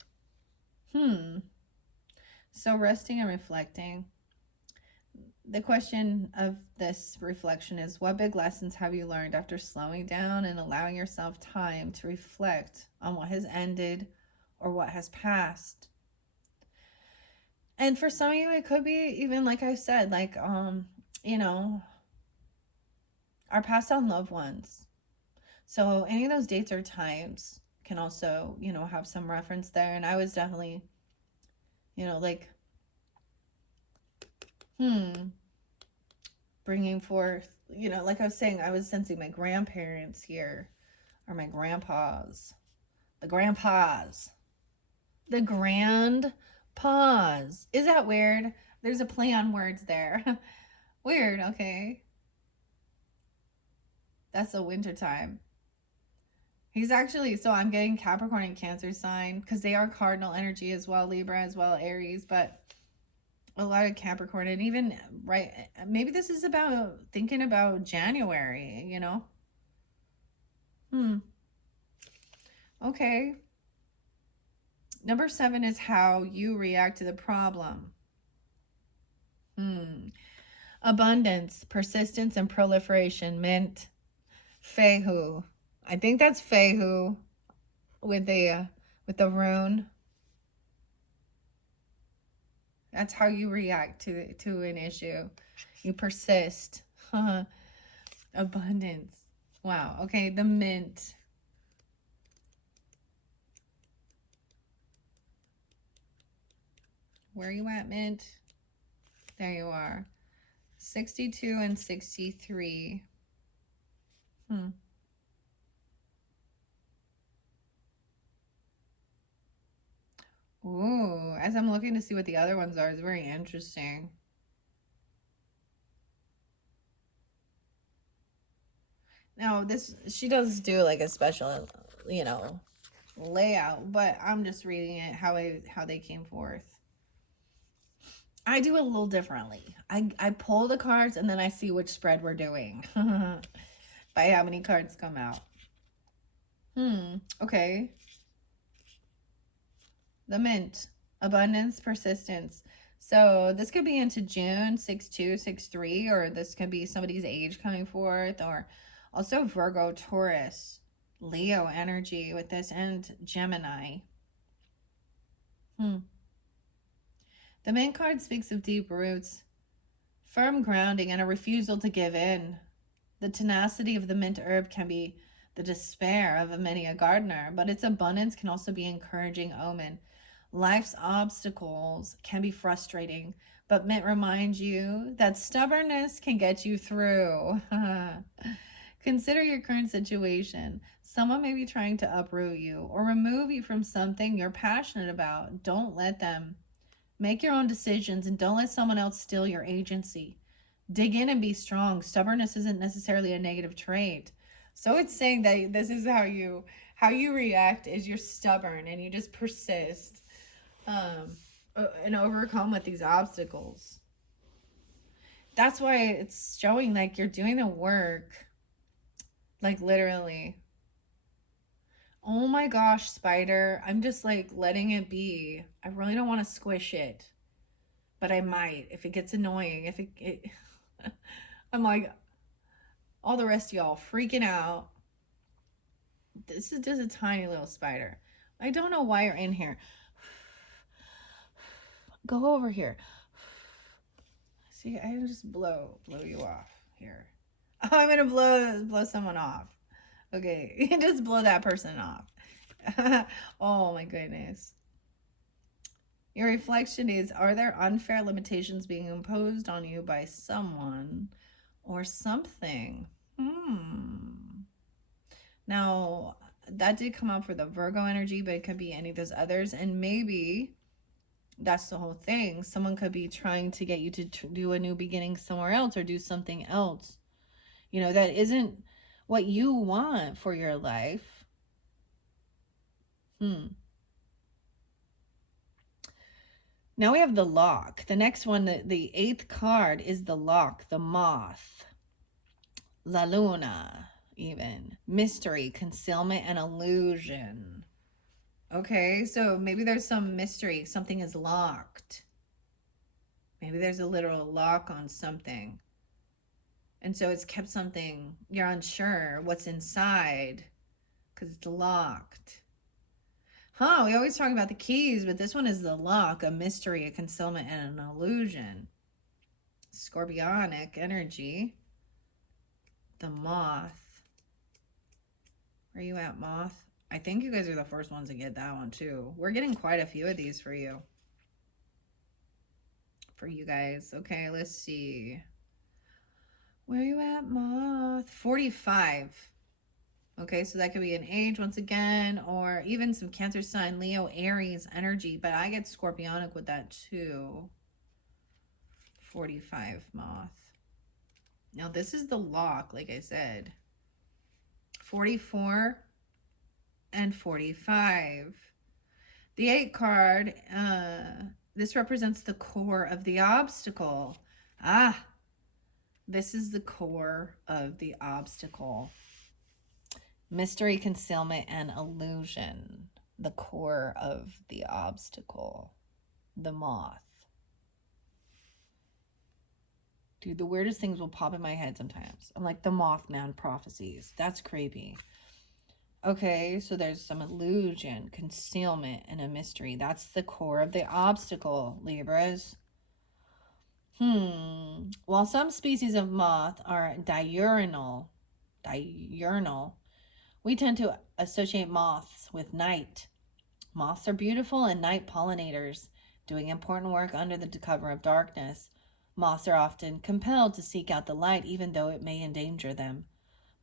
So resting and reflecting. The question of this reflection is, what big lessons have you learned after slowing down and allowing yourself time to reflect on what has ended or what has passed? And for some of you, it could be even, like I said, like, you know, our passed on loved ones. So any of those dates or times can also, you know, have some reference there. And I was definitely, you know, like, bringing forth, you know, like I was saying, I was sensing my grandparents here, or my grandpas, the grandpas, the grandpas. Is that weird? There's a play on words there. Weird, okay. That's the winter time. He's actually, so I'm getting Capricorn and Cancer sign because they are cardinal energy as well, Libra as well, Aries, but a lot of Capricorn. And even, right, maybe this is about thinking about January, you know? Okay. Number 7 is how you react to the problem. Abundance, persistence, and proliferation. Mint, Fehu. I think that's Fehu with the rune. That's how you react to an issue. You persist. Abundance. Wow. Okay, the mint. Where are you at, mint? There you are. 62 and 63. Ooh, as I'm looking to see what the other ones are, it's very interesting. Now, she does do like a special, you know, layout, but I'm just reading it how they came forth. I do it a little differently. I pull the cards and then I see which spread we're doing by how many cards come out. Okay. The Mint, abundance, persistence. So this could be into June 6-2, 6-3, or this could be somebody's age coming forth, or also Virgo, Taurus, Leo energy with this, and Gemini. The Mint card speaks of deep roots, firm grounding, and a refusal to give in. The tenacity of the mint herb can be the despair of many a gardener, but its abundance can also be encouraging omen. Life's obstacles can be frustrating, but mint reminds you that stubbornness can get you through. Consider your current situation. Someone may be trying to uproot you or remove you from something you're passionate about. Don't let them. Make your own decisions and don't let someone else steal your agency. Dig in and be strong. Stubbornness isn't necessarily a negative trait. So it's saying that this is how you react is you're stubborn and you just persist and overcome with these obstacles. That's why it's showing like you're doing the work, like literally. Oh my gosh, spider, I'm just like letting it be. I really don't want to squish it, but I might if it gets annoying. If it I'm like all the rest of y'all freaking out. This is just a tiny little spider. I don't know why you're in here. Go over here. See, I just blow you off here. Oh, I'm gonna blow someone off. Okay, just blow that person off. Oh my goodness. Your reflection is, are there unfair limitations being imposed on you by someone or something? Now, that did come up for the Virgo energy, but it could be any of those others. And maybe that's the whole thing. Someone could be trying to get you to do a new beginning somewhere else or do something else, you know, that isn't what you want for your life. Now we have the lock. The next one, the 8th card is the lock, the moth, la luna, even mystery, concealment, and illusion. Okay, so maybe there's some mystery. Something is locked. Maybe there's a literal lock on something. And so it's kept something, you're unsure what's inside because it's locked. We always talk about the keys, but this one is the lock, a mystery, a concealment, and an illusion. Scorpionic energy. The moth. Where are you at, moth? I think you guys are the first ones to get that one too. We're getting quite a few of these for you. For you guys. Okay, let's see. Where are you at, moth? 45. Okay, so that could be an age once again, or even some Cancer sign, Leo, Aries energy, but I get Scorpionic with that too. 45 moth. Now this is the lock, like I said. 44 and 45. The 8 card, this represents the core of the obstacle. This is the core of the obstacle. Mystery, concealment, and illusion. The core of the obstacle. The moth. Dude, the weirdest things will pop in my head sometimes. I'm like the Mothman prophecies. That's creepy. Okay, so there's some illusion, concealment, and a mystery. That's the core of the obstacle, Libras. While some species of moth are diurnal, we tend to associate moths with night. Moths are beautiful and night pollinators, doing important work under the cover of darkness. Moths are often compelled to seek out the light, even though it may endanger them.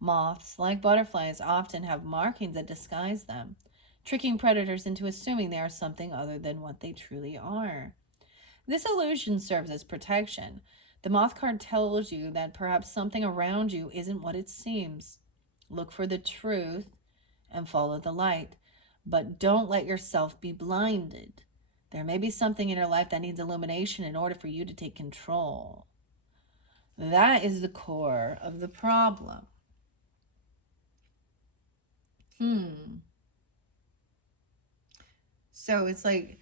Moths, like butterflies, often have markings that disguise them, tricking predators into assuming they are something other than what they truly are. This illusion serves as protection. The moth card tells you that perhaps something around you isn't what it seems. Look for the truth and follow the light. but don't let yourself be blinded. There may be something in your life that needs illumination in order for you to take control. That is the core of the problem. So it's like,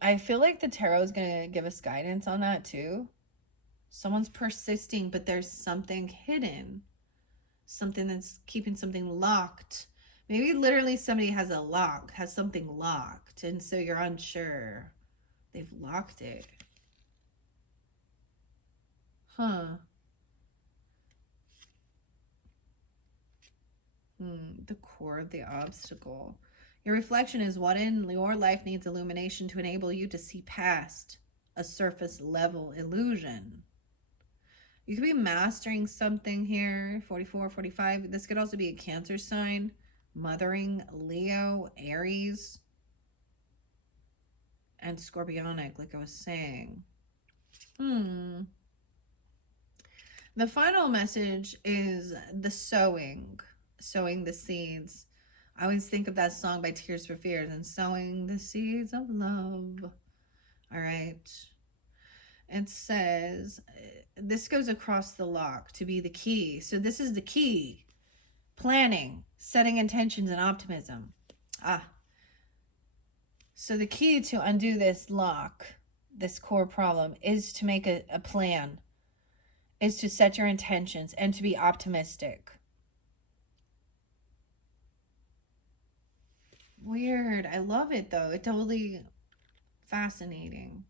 I feel like the tarot is going to give us guidance on that too. Someone's persisting, but there's something hidden, something that's keeping something locked. Maybe literally somebody has a lock, has something locked, and so you're unsure. They've locked it. Huh. The core of the obstacle. Your reflection is what in your life needs illumination to enable you to see past a surface level illusion. You could be mastering something here, 44, 45. This could also be a Cancer sign, mothering, Leo, Aries, and Scorpionic, like I was saying. The final message is the sowing the seeds. I always think of that song by Tears for Fears and sowing the seeds of love. All right. It says, this goes across the lock to be the key. So this is the key. Planning, setting intentions, and optimism. So the key to undo this lock, this core problem, is to make a plan, is to set your intentions and to be optimistic. Weird. I love it though. It's totally fascinating.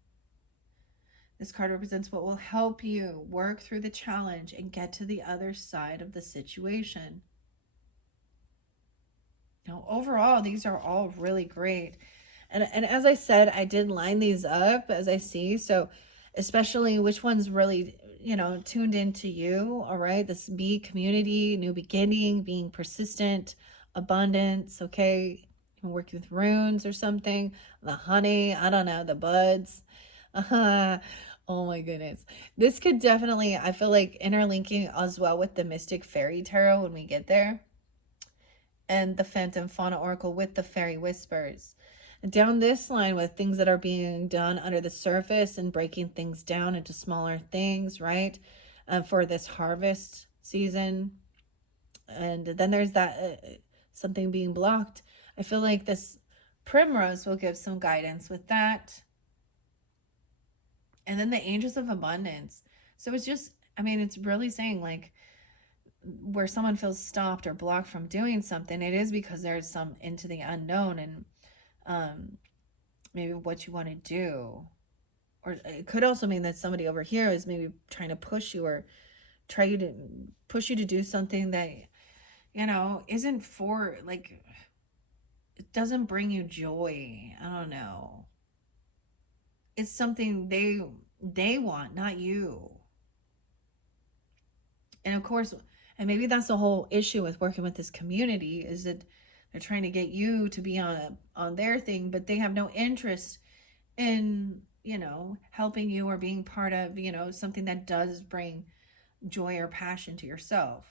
This card represents what will help you work through the challenge and get to the other side of the situation. Now, overall, these are all really great. And as I said, I did line these up as I see. So especially which one's really, tuned into you. All right. This B community, new beginning, being persistent, abundance. Okay. Working with runes or something. The honey, I don't know, the buds. Oh my goodness. This could definitely, I feel like, interlinking as well with the Mystic Fairy Tarot when we get there. And the Phantom Fauna Oracle with the Fairy Whispers. Down this line with things that are being done under the surface and breaking things down into smaller things, right? For this harvest season. And then there's that something being blocked. I feel like this Primrose will give some guidance with that. And then the Angels of Abundance. So it's just, it's really saying like where someone feels stopped or blocked from doing something, it is because there's some into the unknown and maybe what you want to do. Or it could also mean that somebody over here is maybe trying to push you or try to push you to do something that, isn't for, like, it doesn't bring you joy. I don't know. It's something they want, not you. And of course, and maybe that's the whole issue with working with this community, is that they're trying to get you to be on their thing, but they have no interest in, helping you or being part of, something that does bring joy or passion to yourself.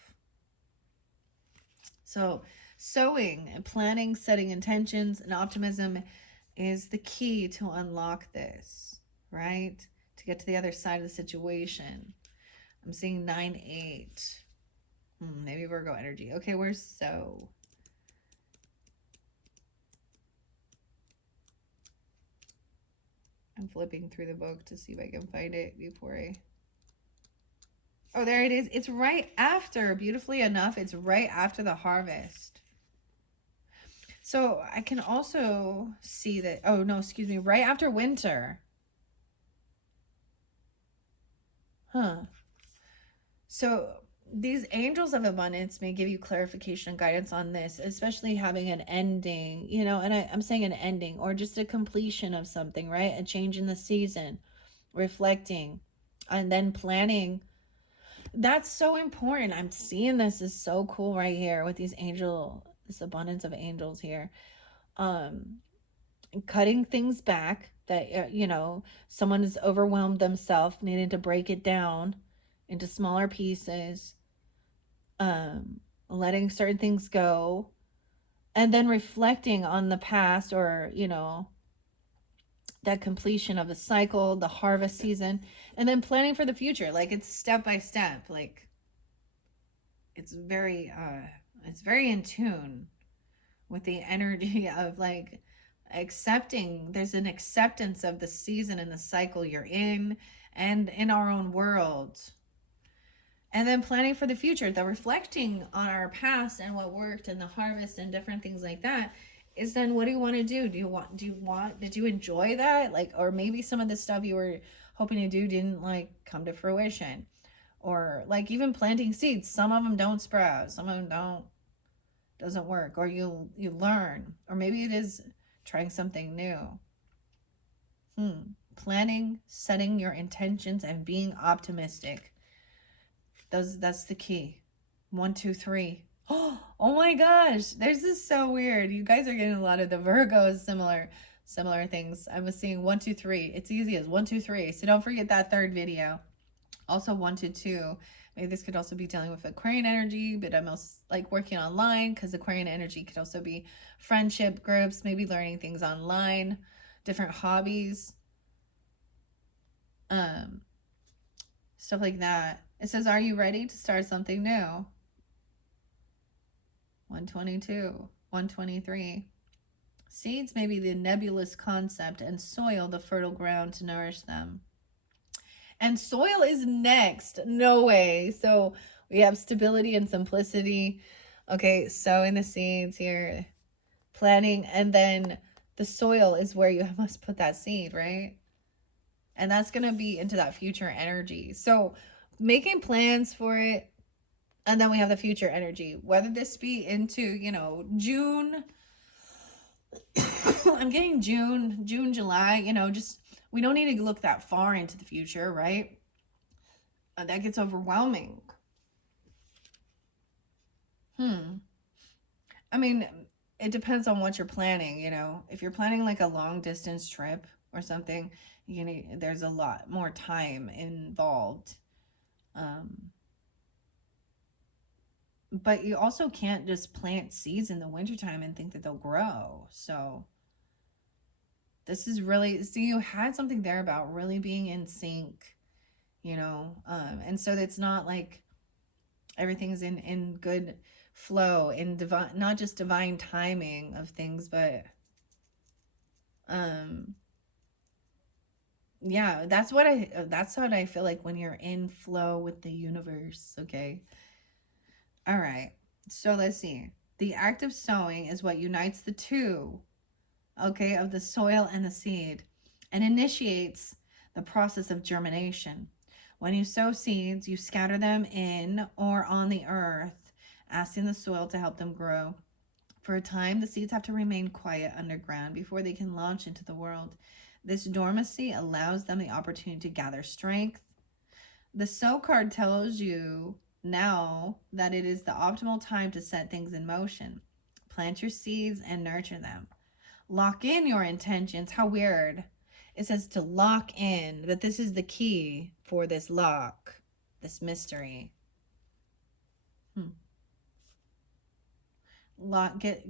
So sowing, planning, setting intentions, and optimism is the key to unlock this, right? To get to the other side of the situation. I'm seeing 9-8. Maybe Virgo energy. Okay, where's so? I'm flipping through the book to see if I can find it before I... Oh, there it is. It's right after, beautifully enough, it's right after the harvest. So I can also see that, oh no, excuse me, right after winter. So these angels of abundance may give you clarification and guidance on this, especially having an ending, and I'm saying an ending or just a completion of something, right? A change in the season, reflecting, and then planning. That's so important. I'm seeing this is so cool right here with these this abundance of angels here. Cutting things back that, someone has overwhelmed themselves, needing to break it down into smaller pieces, letting certain things go, And then reflecting on the past, or, you know, that completion of the cycle, the harvest season, and then planning for the future. Like, it's step by step. Like, it's very in tune with the energy of like accepting. There's an acceptance of the season and the cycle you're in, and in our own world. And then planning for the future, the reflecting on our past and what worked and the harvest and different things like that, is then what do you want to do? Did you enjoy that? Like, or maybe some of the stuff you were hoping to do didn't like come to fruition. Or like even planting seeds, some of them don't sprout, some of them doesn't work, or you learn, or maybe it is trying something new. Planning, setting your intentions, and being optimistic. That's the key. 1, 2, 3. Oh my gosh, this is so weird. You guys are getting a lot of the Virgos similar things. I was seeing 1, 2, 3. It's easy as 1, 2, 3. So don't forget that third video. Also 1 to 2. Maybe this could also be dealing with Aquarian energy, but I'm also like working online, because Aquarian energy could also be friendship groups, maybe learning things online, different hobbies, stuff like that. It says, are you ready to start something new? 122, 123. Seeds may be the nebulous concept, and soil the fertile ground to nourish them. And soil is next. No way. So we have stability and simplicity. Okay, sowing the seeds here, planting, and then the soil is where you must put that seed, right? And that's going to be into that future energy. So making plans for it. And then we have the future energy, whether this be into, you know, June. I'm getting June, July, you know, just we don't need to look that far into the future, right? That gets overwhelming. I mean, it depends on what you're planning, you know. If you're planning like a long distance trip or something, there's a lot more time involved. But you also can't just plant seeds in the wintertime and think that they'll grow. So this is really, so you had something there about really being in sync, you know. And so it's not like everything's in good flow, in divine, not just divine timing of things, but yeah, that's what I feel like when you're in flow with the universe. Okay, all right, so let's see. The act of sowing is what unites the two, okay, of the soil and the seed, and initiates the process of germination. When you sow seeds, you scatter them in or on the earth, asking the soil to help them grow. For a time, the seeds have to remain quiet underground before they can launch into the world. This dormancy allows them the opportunity to gather strength. The sow card tells you now that it is the optimal time to set things in motion. Plant your seeds and nurture them. Lock in your intentions. How weird. It says to lock in, but this is the key for this lock, this mystery. Get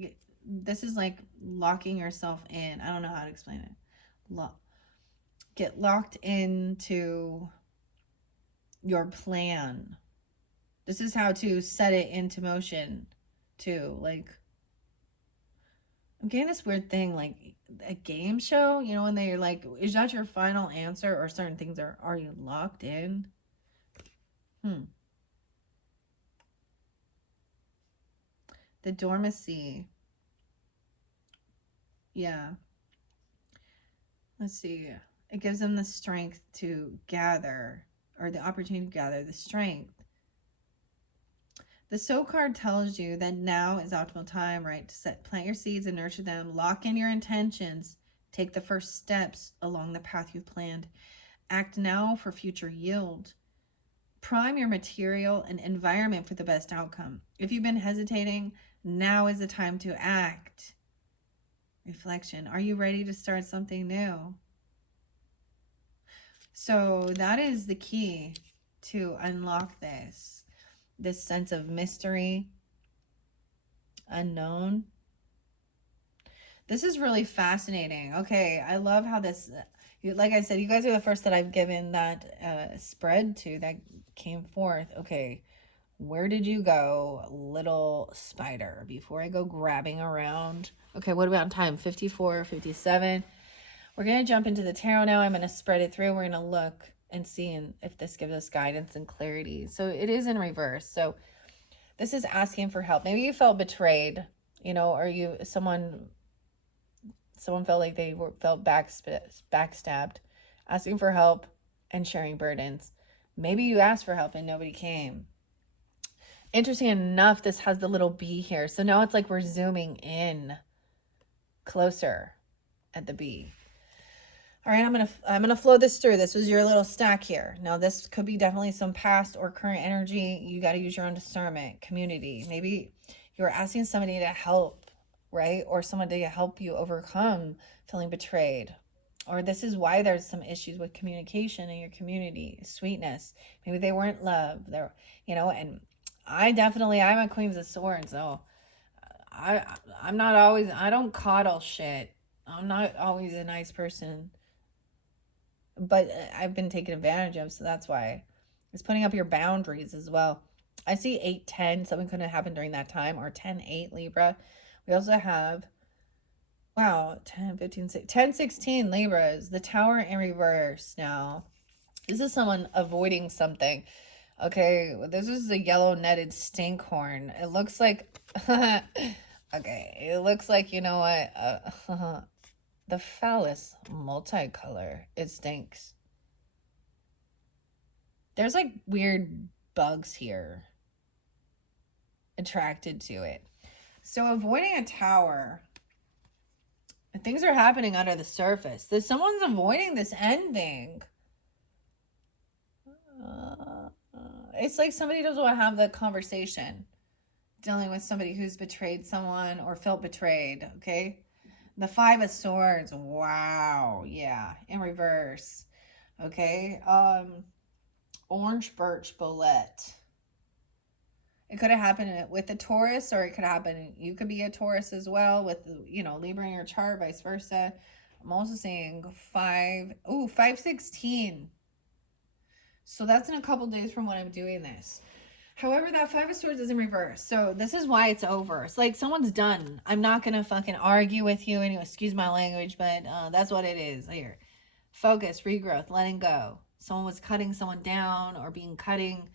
this is like locking yourself in. I don't know how to explain it. Get locked into your plan. This is how to set it into motion too. Like, I'm getting this weird thing, like a game show, you know, when they're like, is that your final answer? Or certain things are you locked in? The dormancy. Yeah. Let's see. It gives them the strength to gather, or the opportunity to gather the strength. The sow card tells you that now is optimal time, right? To plant your seeds and nurture them. Lock in your intentions. Take the first steps along the path you've planned. Act now for future yield. Prime your material and environment for the best outcome. If you've been hesitating, now is the time to act. Reflection. Are you ready to start something new? So that is the key to unlock this sense of mystery, unknown. This is really fascinating. Okay, I love how this, like I said, you guys are the first that I've given that spread to that came forth. Okay, where did you go, little spider? Before I go grabbing around. Okay, what about time? 54, 57. We're going to jump into the tarot now. I'm going to spread it through. We're going to look and see if this gives us guidance and clarity. So it is in reverse. So this is asking for help. Maybe you felt betrayed, or someone felt like they felt backstabbed, asking for help and sharing burdens. Maybe you asked for help and nobody came. Interesting enough, this has the little B here. So now it's like we're zooming in closer at the B. All right, I'm gonna flow this through. This was your little stack here. Now this could be definitely some past or current energy. You got to use your own discernment. Community. Maybe you're asking somebody to help, right? Or someone to help you overcome feeling betrayed. Or this is why there's some issues with communication in your community. Sweetness. Maybe they weren't loved. They're, and I'm a Queen of Swords, so I'm not always, I don't coddle shit. I'm not always a nice person, but I've been taken advantage of, so that's why. It's putting up your boundaries as well. I see 8-10, something could have happened during that time, or 10-8 Libra. We also have, wow, 10-16 Libras, the Tower in reverse now. This is someone avoiding something. Okay, this is the yellow netted stinkhorn. It looks like, okay, it looks like, you know what, the phallus multicolor. It stinks. There's like weird bugs here attracted to it. So avoiding a tower. Things are happening under the surface. Someone's avoiding this ending. It's like somebody doesn't want to have the conversation. Dealing with somebody who's betrayed someone or felt betrayed, okay? The 5 of Swords. Wow. Yeah. In reverse. Okay. Orange birch bolette. It could have happened with a Taurus, or it could happen. You could be a Taurus as well with, Libra in your chart, vice versa. I'm also saying 5/16. So that's in a couple days from when I'm doing this. However, that 5 of Swords is in reverse. So this is why it's over. It's like someone's done. I'm not going to fucking argue with you. Anyway, excuse my language, but that's what it is here. Focus, regrowth, letting go. Someone was cutting someone down or being cutting.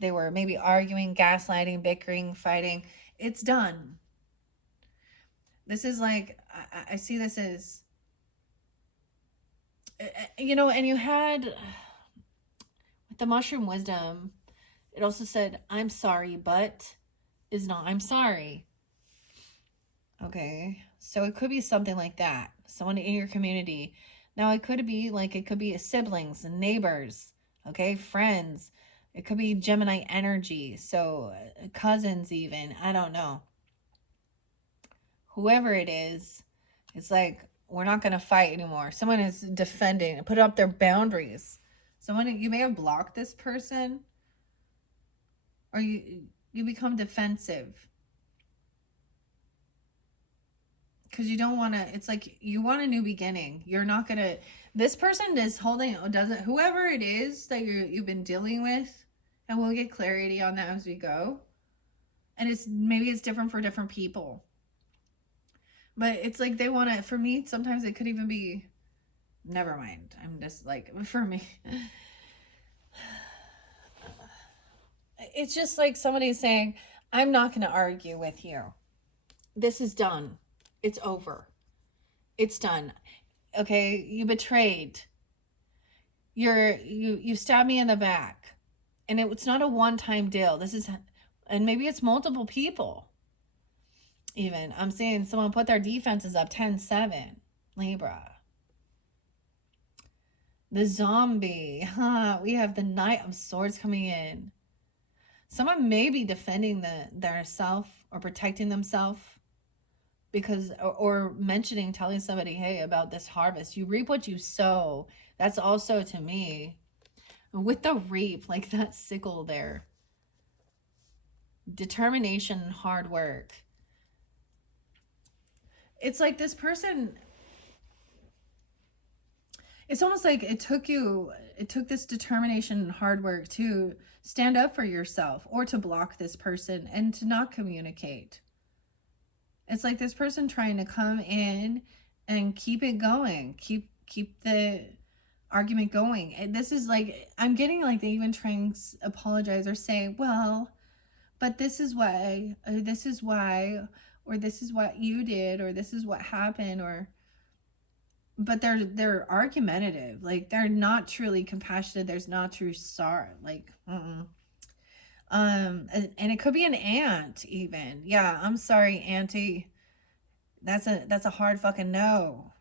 They were maybe arguing, gaslighting, bickering, fighting. It's done. This is like, I see this as, and you had, with the mushroom wisdom, it also said, I'm sorry, but is not, I'm sorry. Okay. So it could be something like that. Someone in your community. Now it could be siblings and neighbors. Okay. Friends. It could be Gemini energy. So cousins even. I don't know. Whoever it is, it's like, we're not going to fight anymore. Someone is defending, put up their boundaries. You may have blocked this person, or you become defensive because you don't want to. It's like you want a new beginning. You're not gonna. This person is whoever it is that you've been dealing with, and we'll get clarity on that as we go. And maybe it's different for different people, but it's like they want to. For me, sometimes it could even be. Never mind. I'm just like, for me. It's just like somebody's saying, I'm not going to argue with you. This is done. It's over. It's done. Okay, you betrayed. You stabbed me in the back. And it's not a one-time deal. And maybe it's multiple people. Even I'm seeing someone put their defenses up 10-7. Libra. The zombie. We have the Knight of Swords coming in. Someone may be defending their self or protecting themselves because, or telling somebody, hey, about this harvest. You reap what you sow. That's also, to me, with the reap, like that sickle there. Determination and hard work. it's like this person, it's almost like it took this determination and hard work to stand up for yourself or to block this person and to not communicate. It's like this person trying to come in and keep it going, keep the argument going. And this is like, I'm getting like they even trying to apologize or say, well, but this is why, or this is why, or this is what you did, or this is what happened, or, but they're argumentative. Like they're not truly compassionate. There's not true sorrow. Like, and it could be an aunt even. Yeah, I'm sorry, auntie. That's a hard fucking no.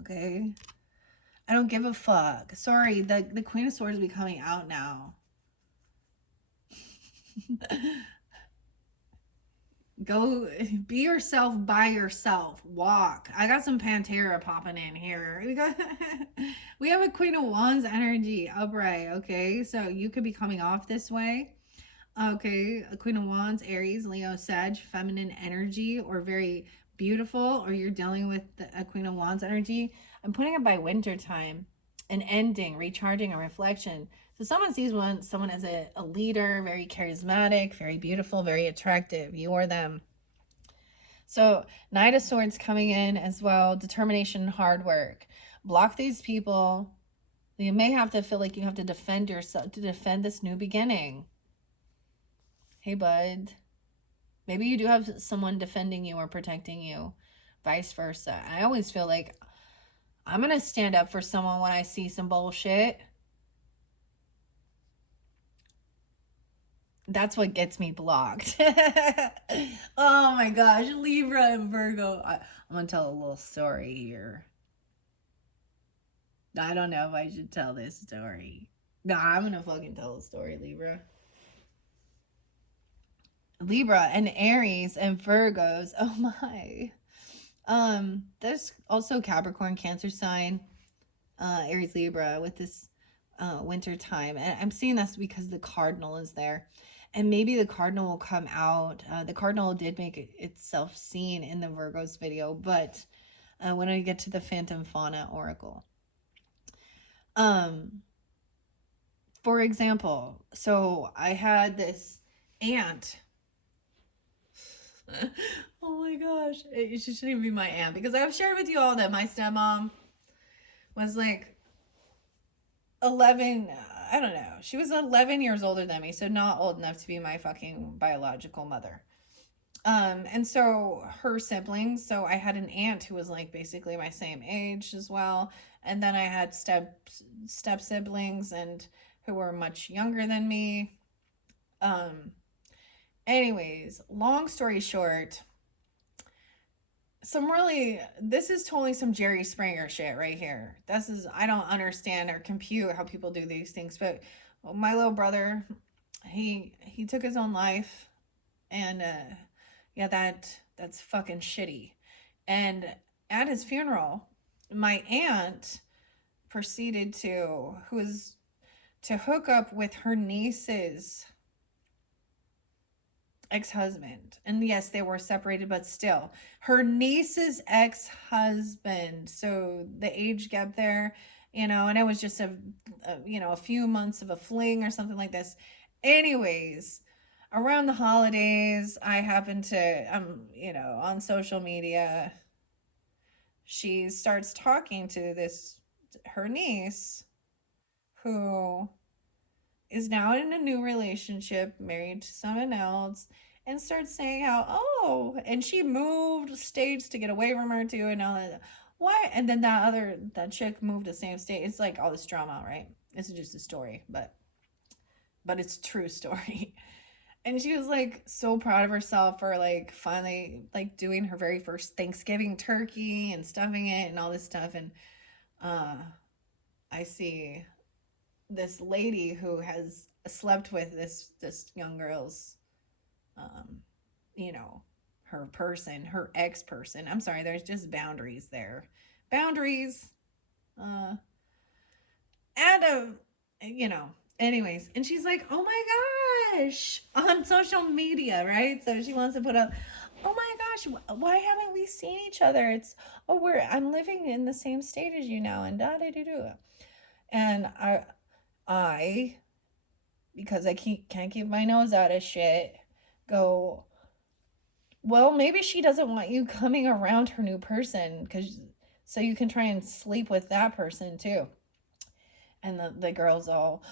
Okay. I don't give a fuck. Sorry, the Queen of Swords will be coming out now. Go be yourself by yourself. Walk. I got some Pantera popping in here. We have a Queen of Wands energy upright, okay? So you could be coming off this way. Okay, a Queen of Wands, Aries, Leo, Sag, feminine energy, or very beautiful, or you're dealing with a Queen of Wands energy. I'm putting it by winter time, an ending, recharging, a reflection. So someone sees someone as a leader, very charismatic, very beautiful, very attractive. You or them. So Knight of Swords coming in as well. Determination, hard work. Block these people. You may have to feel like you have to defend yourself, to defend this new beginning. Hey, bud. Maybe you do have someone defending you or protecting you, vice versa. I always feel like I'm going to stand up for someone when I see some bullshit. That's what gets me blocked. Oh my gosh, Libra and Virgo. I'm going to tell a little story here. I don't know if I should tell this story. No, I'm going to fucking tell a story, Libra. Libra and Aries and Virgos. Oh my. There's also Capricorn, Cancer sign, Aries, Libra with this winter time. And I'm seeing that's because the cardinal is there. And maybe the cardinal will come out. The cardinal did make itself seen in the Virgos video, but when I get to the Phantom Fauna Oracle. For example, so I had this aunt. Oh my gosh. She shouldn't even be my aunt because I've shared with you all that my stepmom was like 11, I don't know. She was 11 years older than me, so not old enough to be my fucking biological mother. And so her siblings, so I had an aunt who was like basically my same age as well. And then I had step siblings and who were much younger than me. Anyways, long story short, this is totally some Jerry Springer shit right here. I don't understand or compute how people do these things, but my little brother, he took his own life, and yeah, that's fucking shitty. And at his funeral, my aunt proceeded to hook up with her niece's ex-husband. And yes, they were separated, but still her niece's ex-husband. So the age gap there, and it was just a few months of a fling or something like this. Anyways, around the holidays, I happened to on social media, she starts talking to her niece, who is now in a new relationship, married to someone else, and starts saying how, and she moved states to get away from her too, and all that. Why? And then that chick moved to the same state. It's like all this drama, right? It's just a story, but it's a true story. And she was like so proud of herself for like finally like doing her very first Thanksgiving turkey and stuffing it and all this stuff. And I see this lady who has slept with this young girl's her ex person. I'm sorry, there's just boundaries there. Boundaries. Anyways, and she's like, oh my gosh, on social media, right? So she wants to put up, oh my gosh, why haven't we seen each other? It's, oh, I'm living in the same state as you now, and da da da da. And I, because I can't keep my nose out of shit, go, well, maybe she doesn't want you coming around her new person, because so you can try and sleep with that person too. And the girl's all,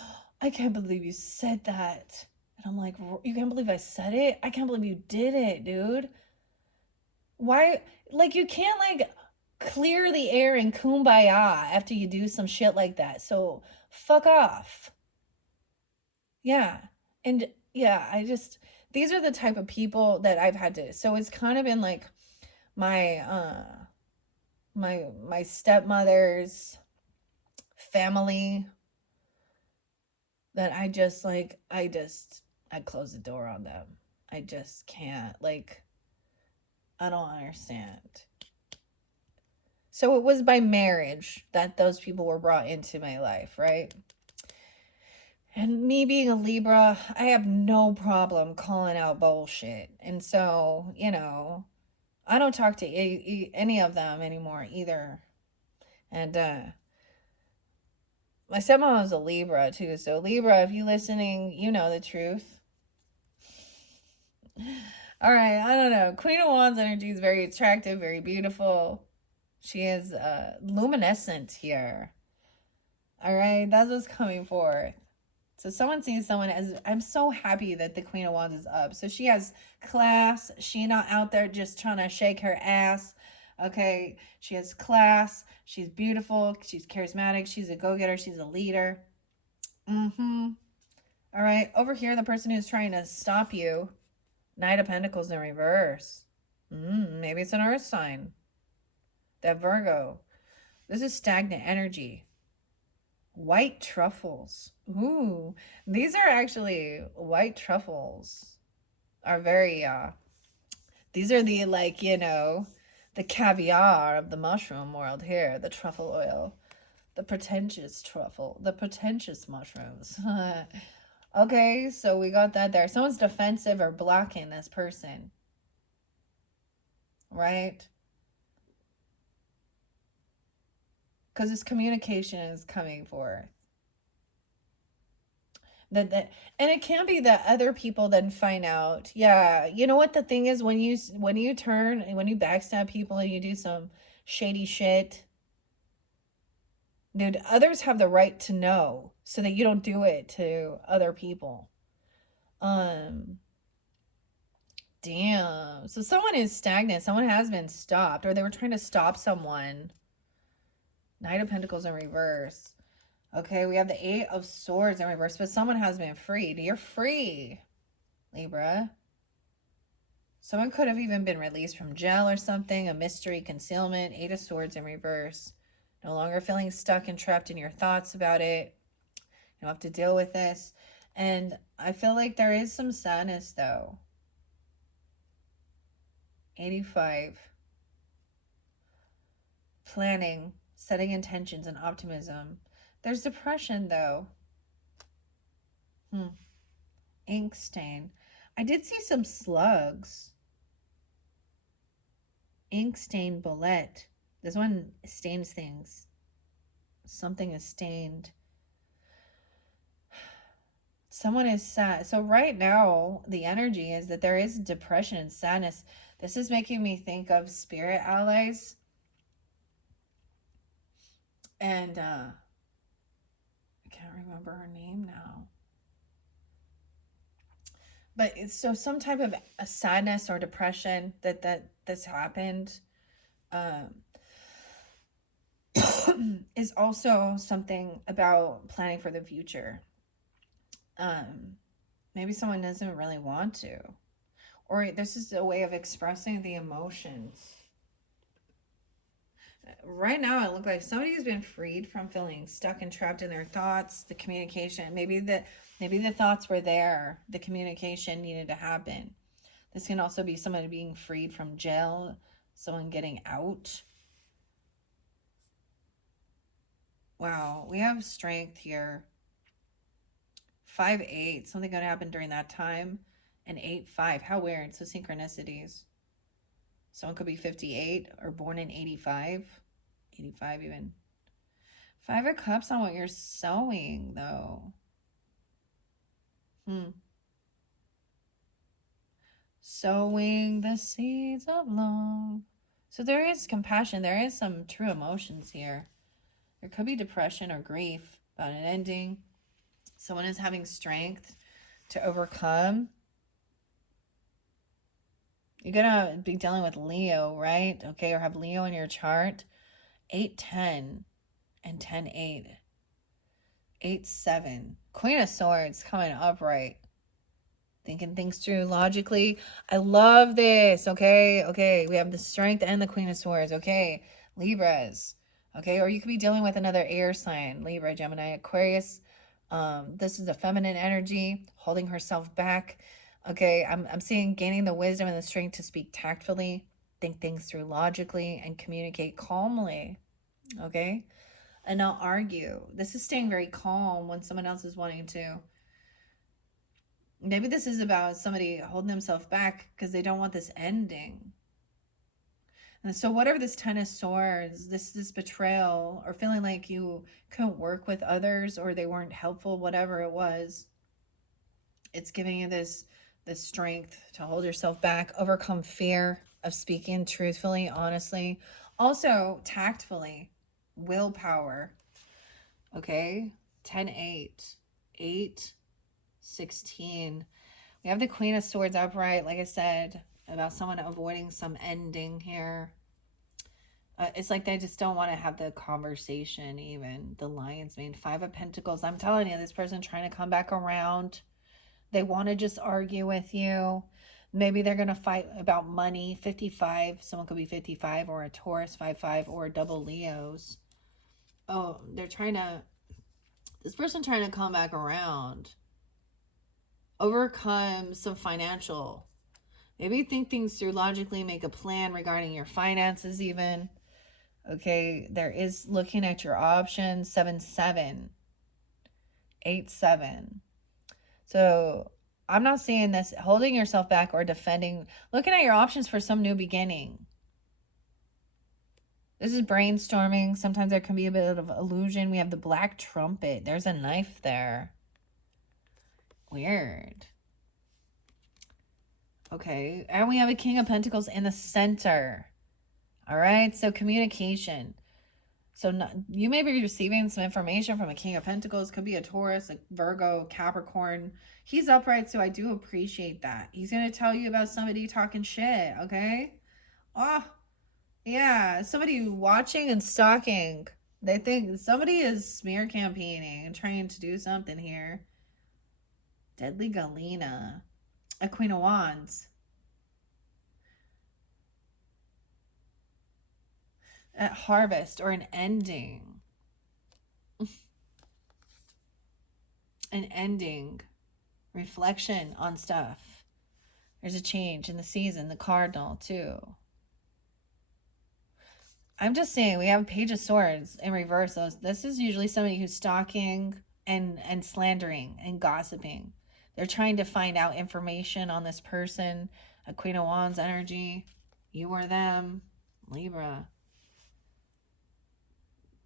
I can't believe you said that. And I'm like, you can't believe I said it? I can't believe you did it, dude. Why? Like, you can't, like, clear the air and kumbaya after you do some shit like that. So, fuck off. Yeah. And yeah, these are the type of people that I've had to, so it's kind of been like my, my stepmother's family that I close the door on them. I just can't, like, I don't understand. So it was by marriage that those people were brought into my life, right? And me being a Libra, I have no problem calling out bullshit. And so, I don't talk to any of them anymore either. And my stepmom was a Libra too. So, Libra, if you listening, you know the truth. All right, I don't know. Queen of Wands energy is very attractive, very beautiful. She is luminescent here. All right, that's what's coming forth. So someone sees someone as, I'm so happy that the Queen of Wands is up. So she has class. She not out there just trying to shake her ass. Okay, she has class. She's beautiful. She's charismatic. She's a go-getter. She's a leader. Mm-hmm. All right, over here, the person who's trying to stop you, Knight of Pentacles in reverse. Maybe it's an earth sign. That Virgo. This is stagnant energy. White truffles. Ooh, these are actually white truffles. Are very these are the, like, the caviar of the mushroom world here, the truffle oil. The pretentious truffle, the pretentious mushrooms. Okay, so we got that there. Someone's defensive or blocking this person. Right? Because this communication is coming forth. That and it can be that other people then find out. Yeah, you know what the thing is, when you backstab people and you do some shady shit, dude, others have the right to know so that you don't do it to other people. Damn. So someone is stagnant. Someone has been stopped, or they were trying to stop someone. Knight of Pentacles in reverse. Okay, we have the Eight of Swords in reverse, but someone has been freed. You're free, Libra. Someone could have even been released from jail or something. A mystery, concealment. Eight of Swords in reverse. No longer feeling stuck and trapped in your thoughts about it. You don't have to deal with this. And I feel like there is some sadness, though. 85. Planning, setting intentions, and optimism. There's depression, though. Ink stain. I did see some slugs. Ink stain bullet. This one stains things. Something is stained. Someone is sad. So right now, the energy is that there is depression and sadness. This is making me think of spirit allies. And I can't remember her name now. But it's so some type of a sadness or depression that this happened is also something about planning for the future. Maybe someone doesn't really want to, or this is a way of expressing the emotions. Right now, it looks like somebody has been freed from feeling stuck and trapped in their thoughts. The communication, maybe the thoughts were there. The communication needed to happen. This can also be someone being freed from jail, someone getting out. Wow, we have strength here. 5-8, something gonna happen during that time. And 8-5, how weird. So synchronicities. Someone could be 58 or born in 85. 85 even. Five of Cups on what you're sowing, though. Sowing the seeds of love. So there is compassion. There is some true emotions here. There could be depression or grief about an ending. Someone is having strength to overcome. You're going to be dealing with Leo, right? Okay, or have Leo in your chart. 8-10 and 10-8. 8-7. Queen of Swords coming upright. Thinking things through logically. I love this. Okay. We have the Strength and the Queen of Swords. Okay. Libras. Okay. Or you could be dealing with another air sign. Libra, Gemini, Aquarius. This is a feminine energy, holding herself back. Okay. I'm seeing gaining the wisdom and the strength to speak tactfully, think things through logically, and communicate calmly. Okay. And not argue. This is staying very calm when someone else is wanting to. Maybe this is about somebody holding themselves back because they don't want this ending. And so whatever this Ten of Swords, this betrayal, or feeling like you couldn't work with others or they weren't helpful, whatever it was, it's giving you this strength to hold yourself back, overcome fear of speaking truthfully, honestly, also tactfully, willpower. Okay, 10-8, 8-16. We have the Queen of Swords upright, like I said, about someone avoiding some ending here. It's like they just don't want to have the conversation even. The Lion's Mane, 5 of Pentacles. I'm telling you, this person trying to come back around. They want to just argue with you. Maybe they're going to fight about money. 55. Someone could be 55 or a Taurus, 5-5, or a double Leos. Oh, they're trying to... This person trying to come back around. Overcome some financial. Maybe think things through logically, make a plan regarding your finances even. Okay, there is looking at your options. 7-7. 8-7. So I'm not seeing this holding yourself back or defending. Looking at your options for some new beginning. This is brainstorming. Sometimes there can be a bit of illusion. We have the Black Trumpet. There's a knife there. Weird. Okay, and we have a King of Pentacles in the center. All right, so communication. So you may be receiving some information from a King of Pentacles. Could be a Taurus, a Virgo, Capricorn. He's upright, so I do appreciate that. He's going to tell you about somebody talking shit, okay? Oh, yeah, somebody watching and stalking. They think somebody is smear campaigning and trying to do something here. Deadly Galena. A Queen of Wands. At harvest or an ending. An ending. Reflection on stuff. There's a change in the season. The Cardinal too. I'm just saying we have Page of Swords in reverse. This is usually somebody who's stalking and slandering and gossiping. They're trying to find out information on this person. A Queen of Wands energy. You or them. Libra.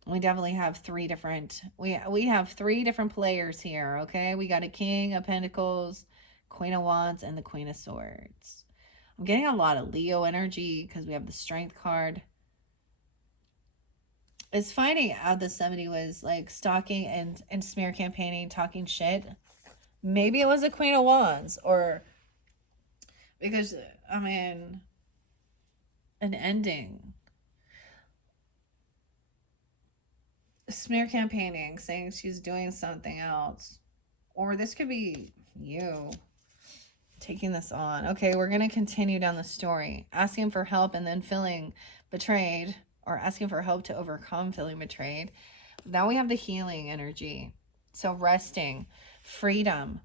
We definitely have three different, we have 3 different players here, okay? We got a King of Pentacles, Queen of Wands, and the Queen of Swords. I'm getting a lot of Leo energy because we have the Strength card. It's finding out that somebody was like stalking and smear campaigning, talking shit. Maybe it was a Queen of Wands, or because, I mean, an ending. Smear campaigning, saying she's doing something else. Or this could be you taking this on. Okay, we're going to continue down the story. Asking for help and then feeling betrayed, or asking for help to overcome feeling betrayed. Now we have the healing energy. So resting, freedom.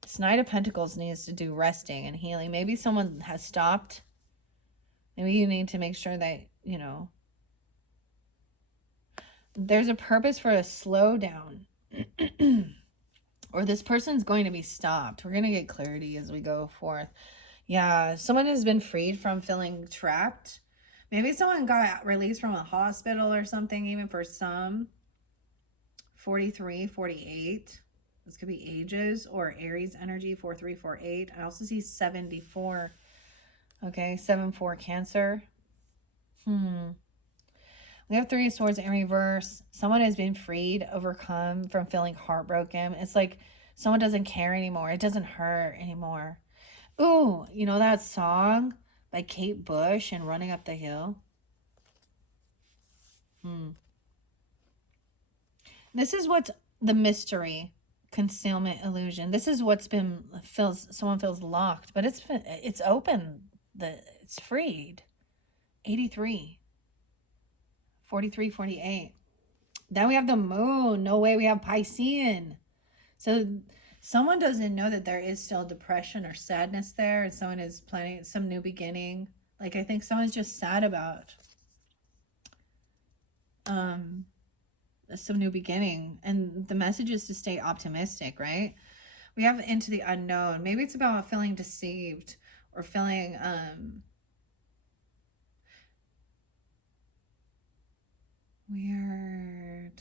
This Knight of Pentacles needs to do resting and healing. Maybe someone has stopped. Maybe you need to make sure that, you know, there's a purpose for a slowdown. Or this person's going to be stopped. We're going to get clarity as we go forth. Yeah, someone has been freed from feeling trapped. Maybe someone got released from a hospital or something, even for some. 43, 48. This could be ages or Aries energy, 4348. I also see 74. Okay, 7-4 Cancer. We have Three of Swords in reverse. Someone has been freed, overcome from feeling heartbroken. It's like someone doesn't care anymore. It doesn't hurt anymore. Ooh, you know that song by Kate Bush and Running Up the Hill? This is what's the mystery, concealment, illusion. This is what's been someone feels locked, but it's open. It's freed. 83, 43, 48. Then we have the moon. No way, we have Piscean. So someone doesn't know that there is still depression or sadness there, and someone is planning some new beginning. Like, I think someone's just sad about some new beginning, and the message is to stay optimistic, right? We have into the unknown. Maybe it's about feeling deceived or feeling weird.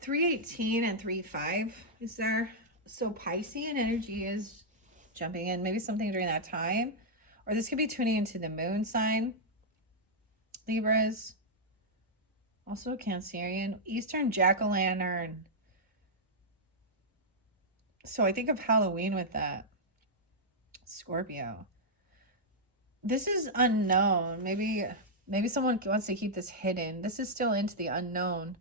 $318 and 3-5 is there. So Piscean energy is jumping in. Maybe something during that time. Or this could be tuning into the moon sign. Libras. Also Cancerian. Eastern jack-o'-lantern. So I think of Halloween with that. Scorpio. This is unknown. Maybe someone wants to keep this hidden. This is still into the unknown.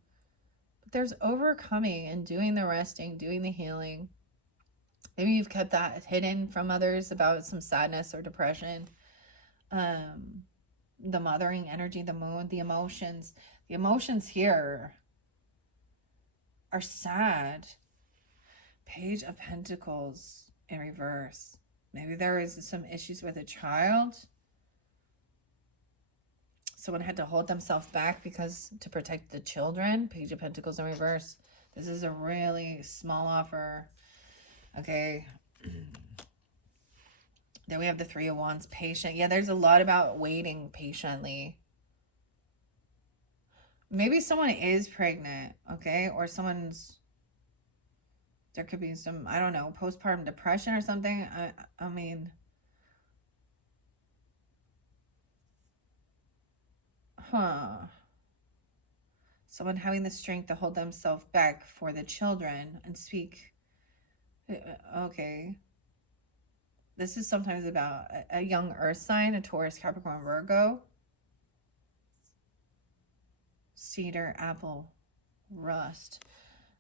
But there's overcoming and doing the resting, doing the healing. Maybe you've kept that hidden from others about some sadness or depression. The mothering energy, the moon, the emotions. The emotions here are sad. Page of Pentacles in reverse. Maybe there is some issues with a child. Someone had to hold themselves back because to protect the children. Page of Pentacles in reverse. This is a really small offer. Okay. Then we have the Three of Wands, patient. Yeah, there's a lot about waiting patiently. Maybe someone is pregnant, okay? Or there could be some, I don't know, postpartum depression or something. I mean, someone having the strength to hold themselves back for the children and speak. Okay. This is sometimes about a young earth sign, a Taurus, Capricorn, Virgo. Cedar, apple, rust.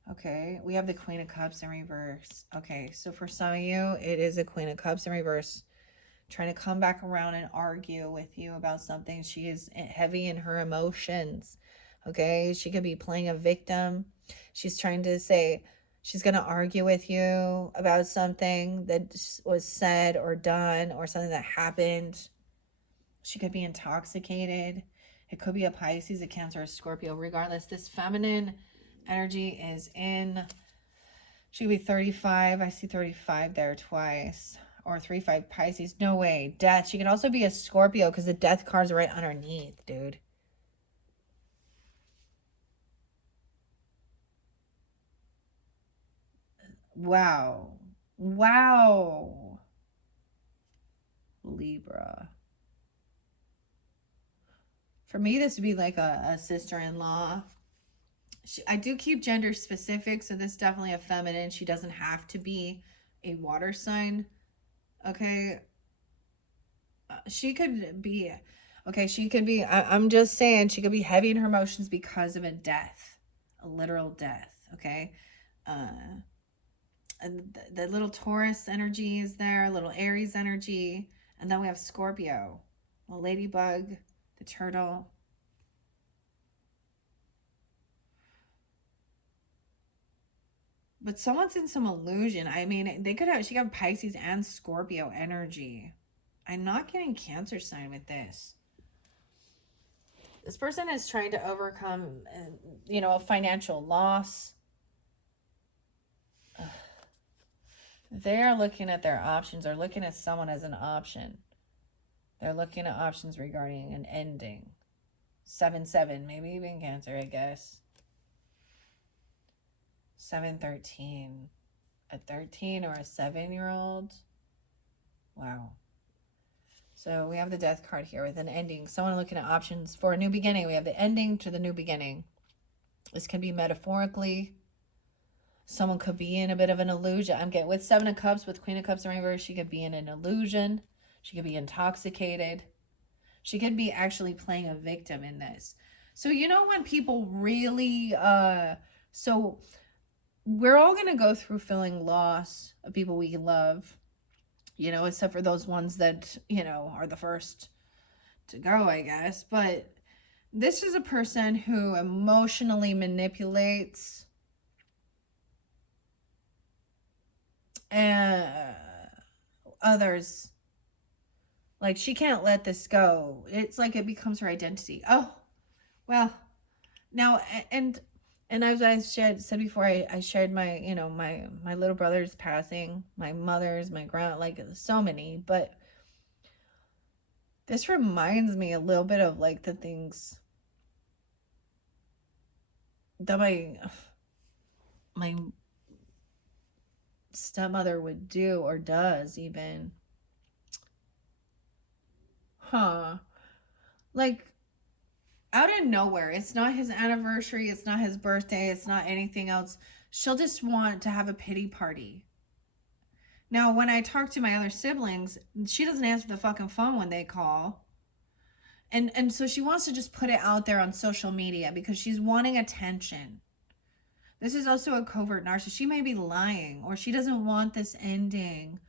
Okay, we have the Queen of Cups in reverse. Okay, so for some of you, it is a Queen of Cups in reverse. Trying to come back around and argue with you about something. She is heavy in her emotions. Okay, she could be playing a victim. She's trying to say, she's going to argue with you about something that was said or done or something that happened. She could be intoxicated. It could be a Pisces, a Cancer, a Scorpio. Regardless, this feminine energy is in. She could be 35. I see 35 there twice. Or 3-5 Pisces. No way. Death. She can also be a Scorpio because the death card's right underneath, dude. Wow. Wow. Libra. For me, this would be like a sister-in-law. I do keep gender specific, so this is definitely a feminine. She doesn't have to be a water sign. Okay. She could be, okay, she could be, I'm just saying, she could be heavy in her emotions because of a death, a literal death, okay? And the little Taurus energy is there, a little Aries energy, and then we have Scorpio, the ladybug, the turtle. But someone's in some illusion. I mean, she could have Pisces and Scorpio energy. I'm not getting Cancer sign with this. This person is trying to overcome, a financial loss. They're looking at their options, or looking at someone as an option. They're looking at options regarding an ending. 7-7, maybe even Cancer, I guess. 7-13. A 13 or a 7-year-old. Wow. So we have the Death card here with an ending. Someone looking at options for a new beginning. We have the ending to the new beginning. This can be metaphorically. Someone could be in a bit of an illusion. I'm getting with 7 of Cups, with Queen of Cups in reverse. She could be in an illusion. She could be intoxicated. She could be actually playing a victim in this. So, you know, when people really, so we're all going to go through feeling loss of people we love, you know, except for those ones that, you know, are the first to go, I guess. But this is a person who emotionally manipulates others. Like, she can't let this go. It's like it becomes her identity. Oh, well, now, and as I said before, I shared my, you know, my little brother's passing, my mother's, my grand, like so many. But this reminds me a little bit of like the things that my stepmother would do or does even. Huh. Like, out of nowhere, it's not his anniversary, it's not his birthday, it's not anything else. She'll just want to have a pity party. Now, when I talk to my other siblings, she doesn't answer the fucking phone when they call. And so she wants to just put it out there on social media because she's wanting attention. This is also a covert narcissist. She may be lying, or she doesn't want this ending.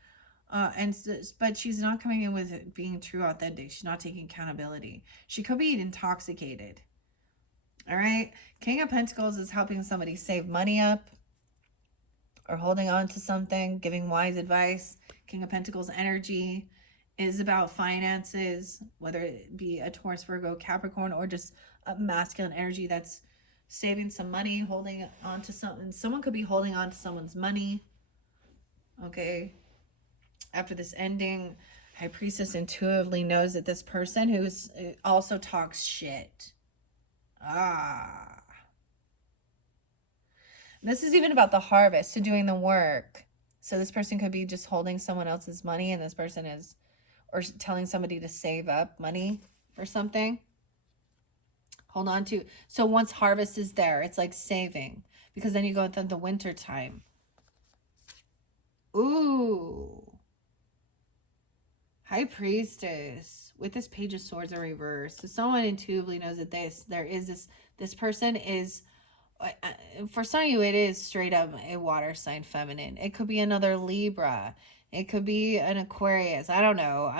But she's not coming in with it being true, authentic. She's not taking accountability. She could be intoxicated. All right. King of Pentacles is helping somebody save money up or holding on to something, giving wise advice. King of Pentacles energy is about finances, whether it be a Taurus, Virgo, Capricorn, or just a masculine energy that's saving some money, holding on to something. Someone could be holding on to someone's money. Okay. After this ending, High Priestess intuitively knows that this person who's also talks shit. This is even about the harvest, so doing the work. So this person could be just holding someone else's money, and this person is, or telling somebody to save up money for something. Hold on to. So once harvest is there, it's like saving, because then you go into the winter time. Ooh. High Priestess with this Page of Swords in reverse. So someone intuitively knows that this person is, for some of you, it is straight up a water sign feminine. It could be another Libra. It could be an Aquarius. I don't know.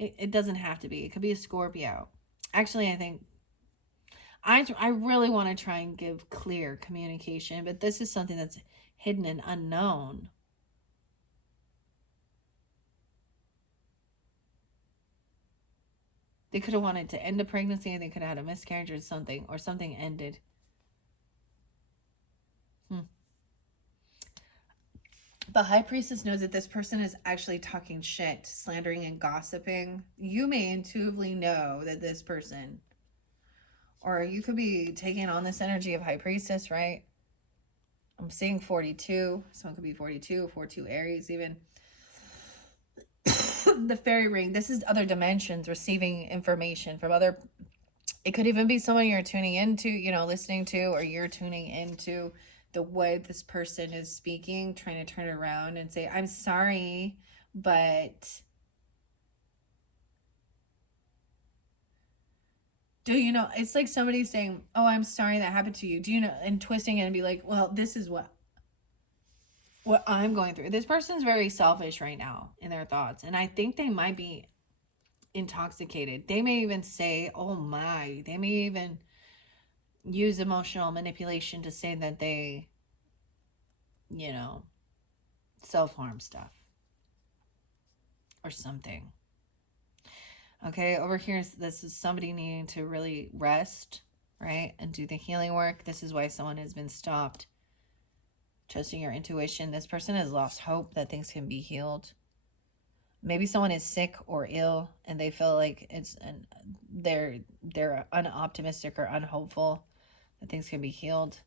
It doesn't have to be. It could be a Scorpio. Actually, I think I really want to try and give clear communication, but this is something that's hidden and unknown. They could have wanted to end a pregnancy, and they could have had a miscarriage or something ended. The High Priestess knows that this person is actually talking shit, slandering and gossiping. You may intuitively know that this person, or you could be taking on this energy of High Priestess, right? I'm seeing 42. Someone could be 42, 42 Aries even. The fairy ring. This is other dimensions, receiving information from other. It could even be someone you're tuning into, you know, listening to, or you're tuning into the way this person is speaking, trying to turn it around and say, I'm sorry, but do you know, it's like somebody saying, oh, I'm sorry that happened to you. Do you know, and twisting it and be like, well, this is what I'm going through. This person's very selfish right now in their thoughts. And I think they might be intoxicated. They may even say, oh my, they may even use emotional manipulation to say that they, you know, self-harm stuff or something. Okay, over here, this is somebody needing to really rest, right, and do the healing work. This is why someone has been stopped. trusting your intuition. This person has lost hope that things can be healed. Maybe someone is sick or ill and they feel like they're unoptimistic or unhopeful that things can be healed.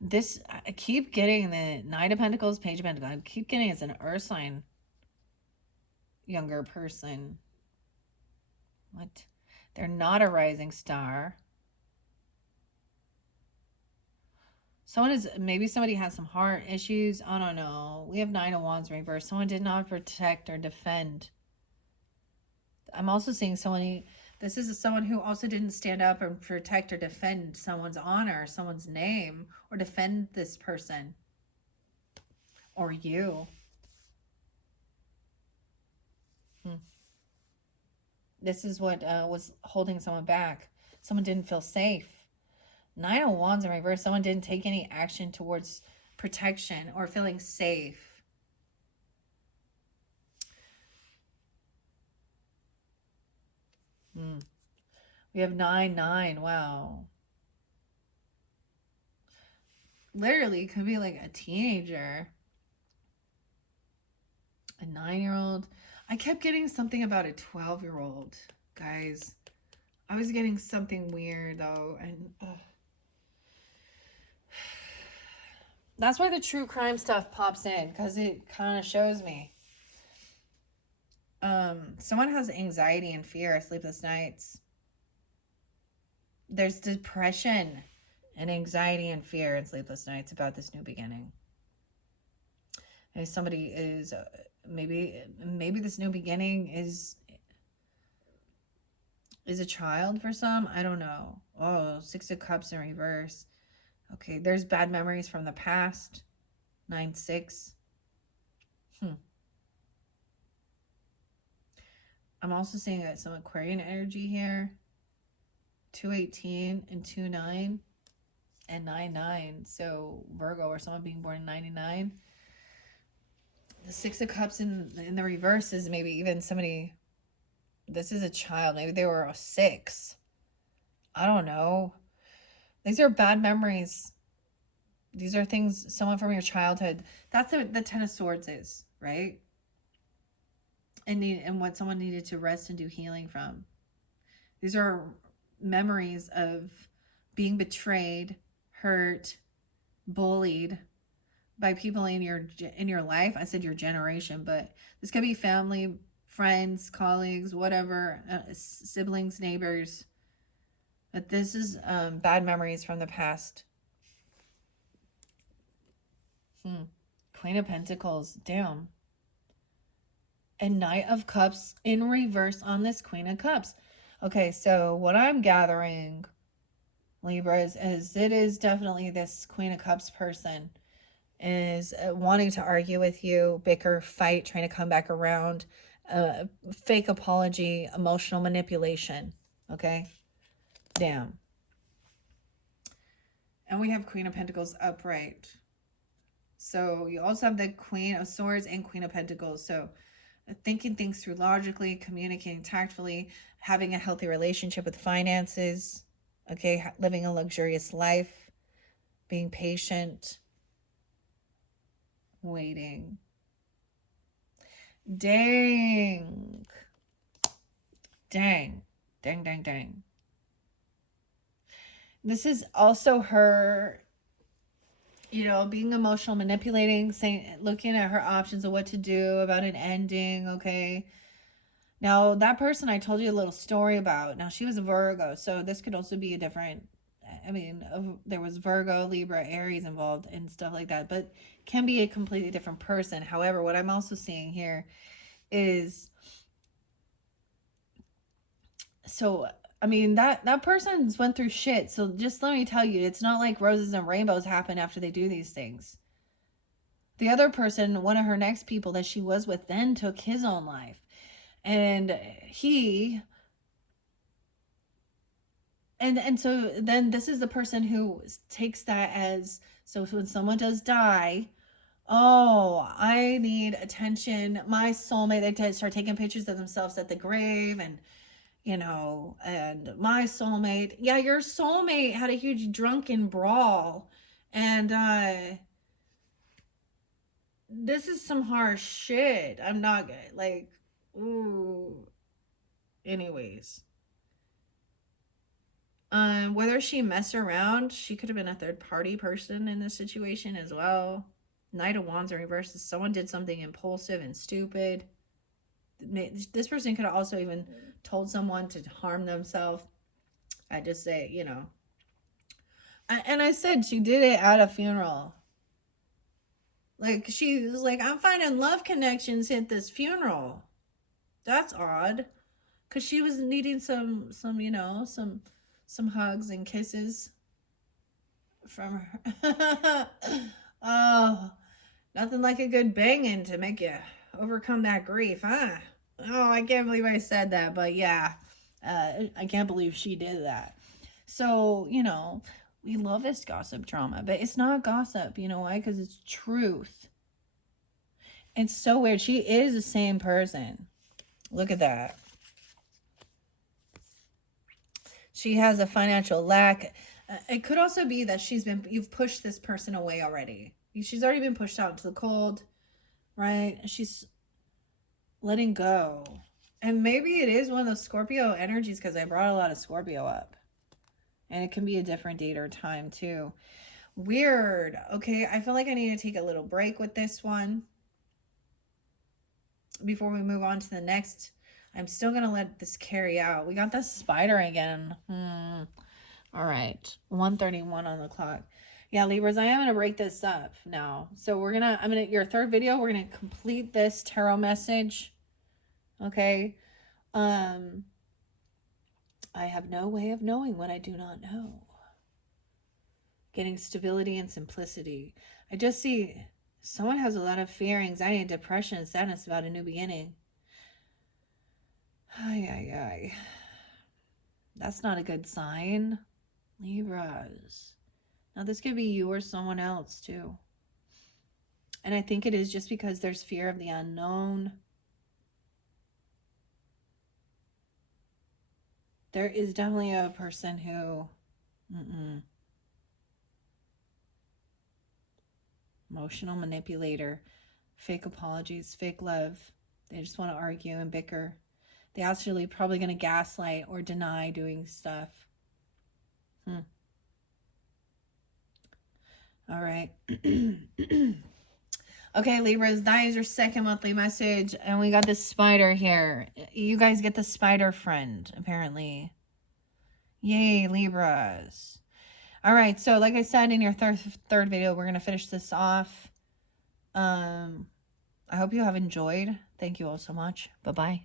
This, I keep getting the Knight of Pentacles, Page of Pentacles. I keep getting it's an Earth sign younger person. What? They're not a rising star. Maybe somebody has some heart issues. I don't know. We have 9 of Wands reversed. Someone did not protect or defend. I'm also seeing this is someone who also didn't stand up and protect or defend someone's honor, someone's name, or defend this person or you. This is what was holding someone back. Someone didn't feel safe. 9 of Wands in reverse. Someone didn't take any action towards protection or feeling safe. We have 9-9. Wow. Literally, could be like a teenager. A 9-year-old. I kept getting something about a 12-year-old. Guys, I was getting something weird, though. And that's why the true crime stuff pops in, because it kind of shows me. Someone has anxiety and fear, sleepless nights. There's depression and anxiety and fear and sleepless nights about this new beginning. Maybe somebody is maybe this new beginning is a child for some. I don't know. Oh, 6 of Cups in reverse. Okay, there's bad memories from the past. 9-6. I'm also seeing some Aquarian energy here. 2-18 and 2-9 and 9-9. So Virgo or someone being born in 99. The 6 of Cups in the reverse is maybe even somebody. This is a child. Maybe they were a 6. I don't know. These are bad memories. These are things, someone from your childhood. That's what the 10 of Swords is, right? And what someone needed to rest and do healing from. These are memories of being betrayed, hurt, bullied by people in your life. I said your generation, but this could be family, friends, colleagues, whatever, siblings, neighbors. But this is bad memories from the past. Queen of Pentacles, damn. And Knight of Cups in reverse on this Queen of Cups. Okay, so what I'm gathering, Libra, is it is definitely this Queen of Cups person is wanting to argue with you, bicker, fight, trying to come back around, fake apology, emotional manipulation. Okay, damn. And we have Queen of Pentacles upright. So you also have the Queen of Swords and Queen of Pentacles. So thinking things through logically, communicating tactfully, having a healthy relationship with finances, okay, living a luxurious life, being patient, waiting. Dang. Dang. Dang, dang, dang. This is also her, being emotional, manipulating, looking at her options of what to do about an ending, okay? Now, that person I told you a little story about, now she was a Virgo, so this could also be a different, there was Virgo, Libra, Aries involved and stuff like that, but can be a completely different person. However, what I'm also seeing here is, so that person's went through shit. So just let me tell you, it's not like roses and rainbows happen after they do these things. The other person, one of her next people that she was with, then took his own life. And so then this is the person who takes that as, so when someone does die, oh, I need attention. My soulmate, they start taking pictures of themselves at the grave and and my soulmate, yeah, your soulmate had a huge drunken brawl And this is some harsh shit. I'm not gonna like, ooh. Anyways, whether she messed around, she could have been a third party person in this situation as well. Knight of Wands in reverse is someone did something impulsive and stupid. This person could have also even told someone to harm themselves. I just say, you know. And I said she did it at a funeral. Like, she was like, I'm finding love connections at this funeral. That's odd. Because she was needing you know, some hugs and kisses from her. Oh, nothing like a good banging to make you overcome that grief, huh? Oh, I can't believe I said that, but yeah, I can't believe she did that. So, you know, we love this gossip drama, but it's not gossip, you know why? Because it's truth. It's so weird. She is the same person. Look at that. She has a financial lack. It could also be that you've pushed this person away already. She's already been pushed out into the cold, right? She's letting go. And maybe it is one of those Scorpio energies because I brought a lot of Scorpio up. And it can be a different date or time too. Weird. Okay, I feel like I need to take a little break with this one before we move on to the next. I'm still going to let this carry out. We got the spider again. All right, 1:31 on the clock. Yeah, Libras, I am going to break this up now. So your third video, we're going to complete this tarot message. Okay. I have no way of knowing what I do not know. Getting stability and simplicity. I just see someone has a lot of fear, anxiety, and depression and sadness about a new beginning. Ay. That's not a good sign. Libras. Now, this could be you or someone else, too. And I think it is just because there's fear of the unknown. There is definitely a person who... Emotional manipulator. Fake apologies. Fake love. They just want to argue and bicker. They actually probably going to gaslight or deny doing stuff. All right. Okay, Libras, that is your second monthly message. And we got this spider here. You guys get the spider friend, apparently. Yay, Libras. All right, so like I said in your third video, we're going to finish this off. I hope you have enjoyed. Thank you all so much. Bye-bye.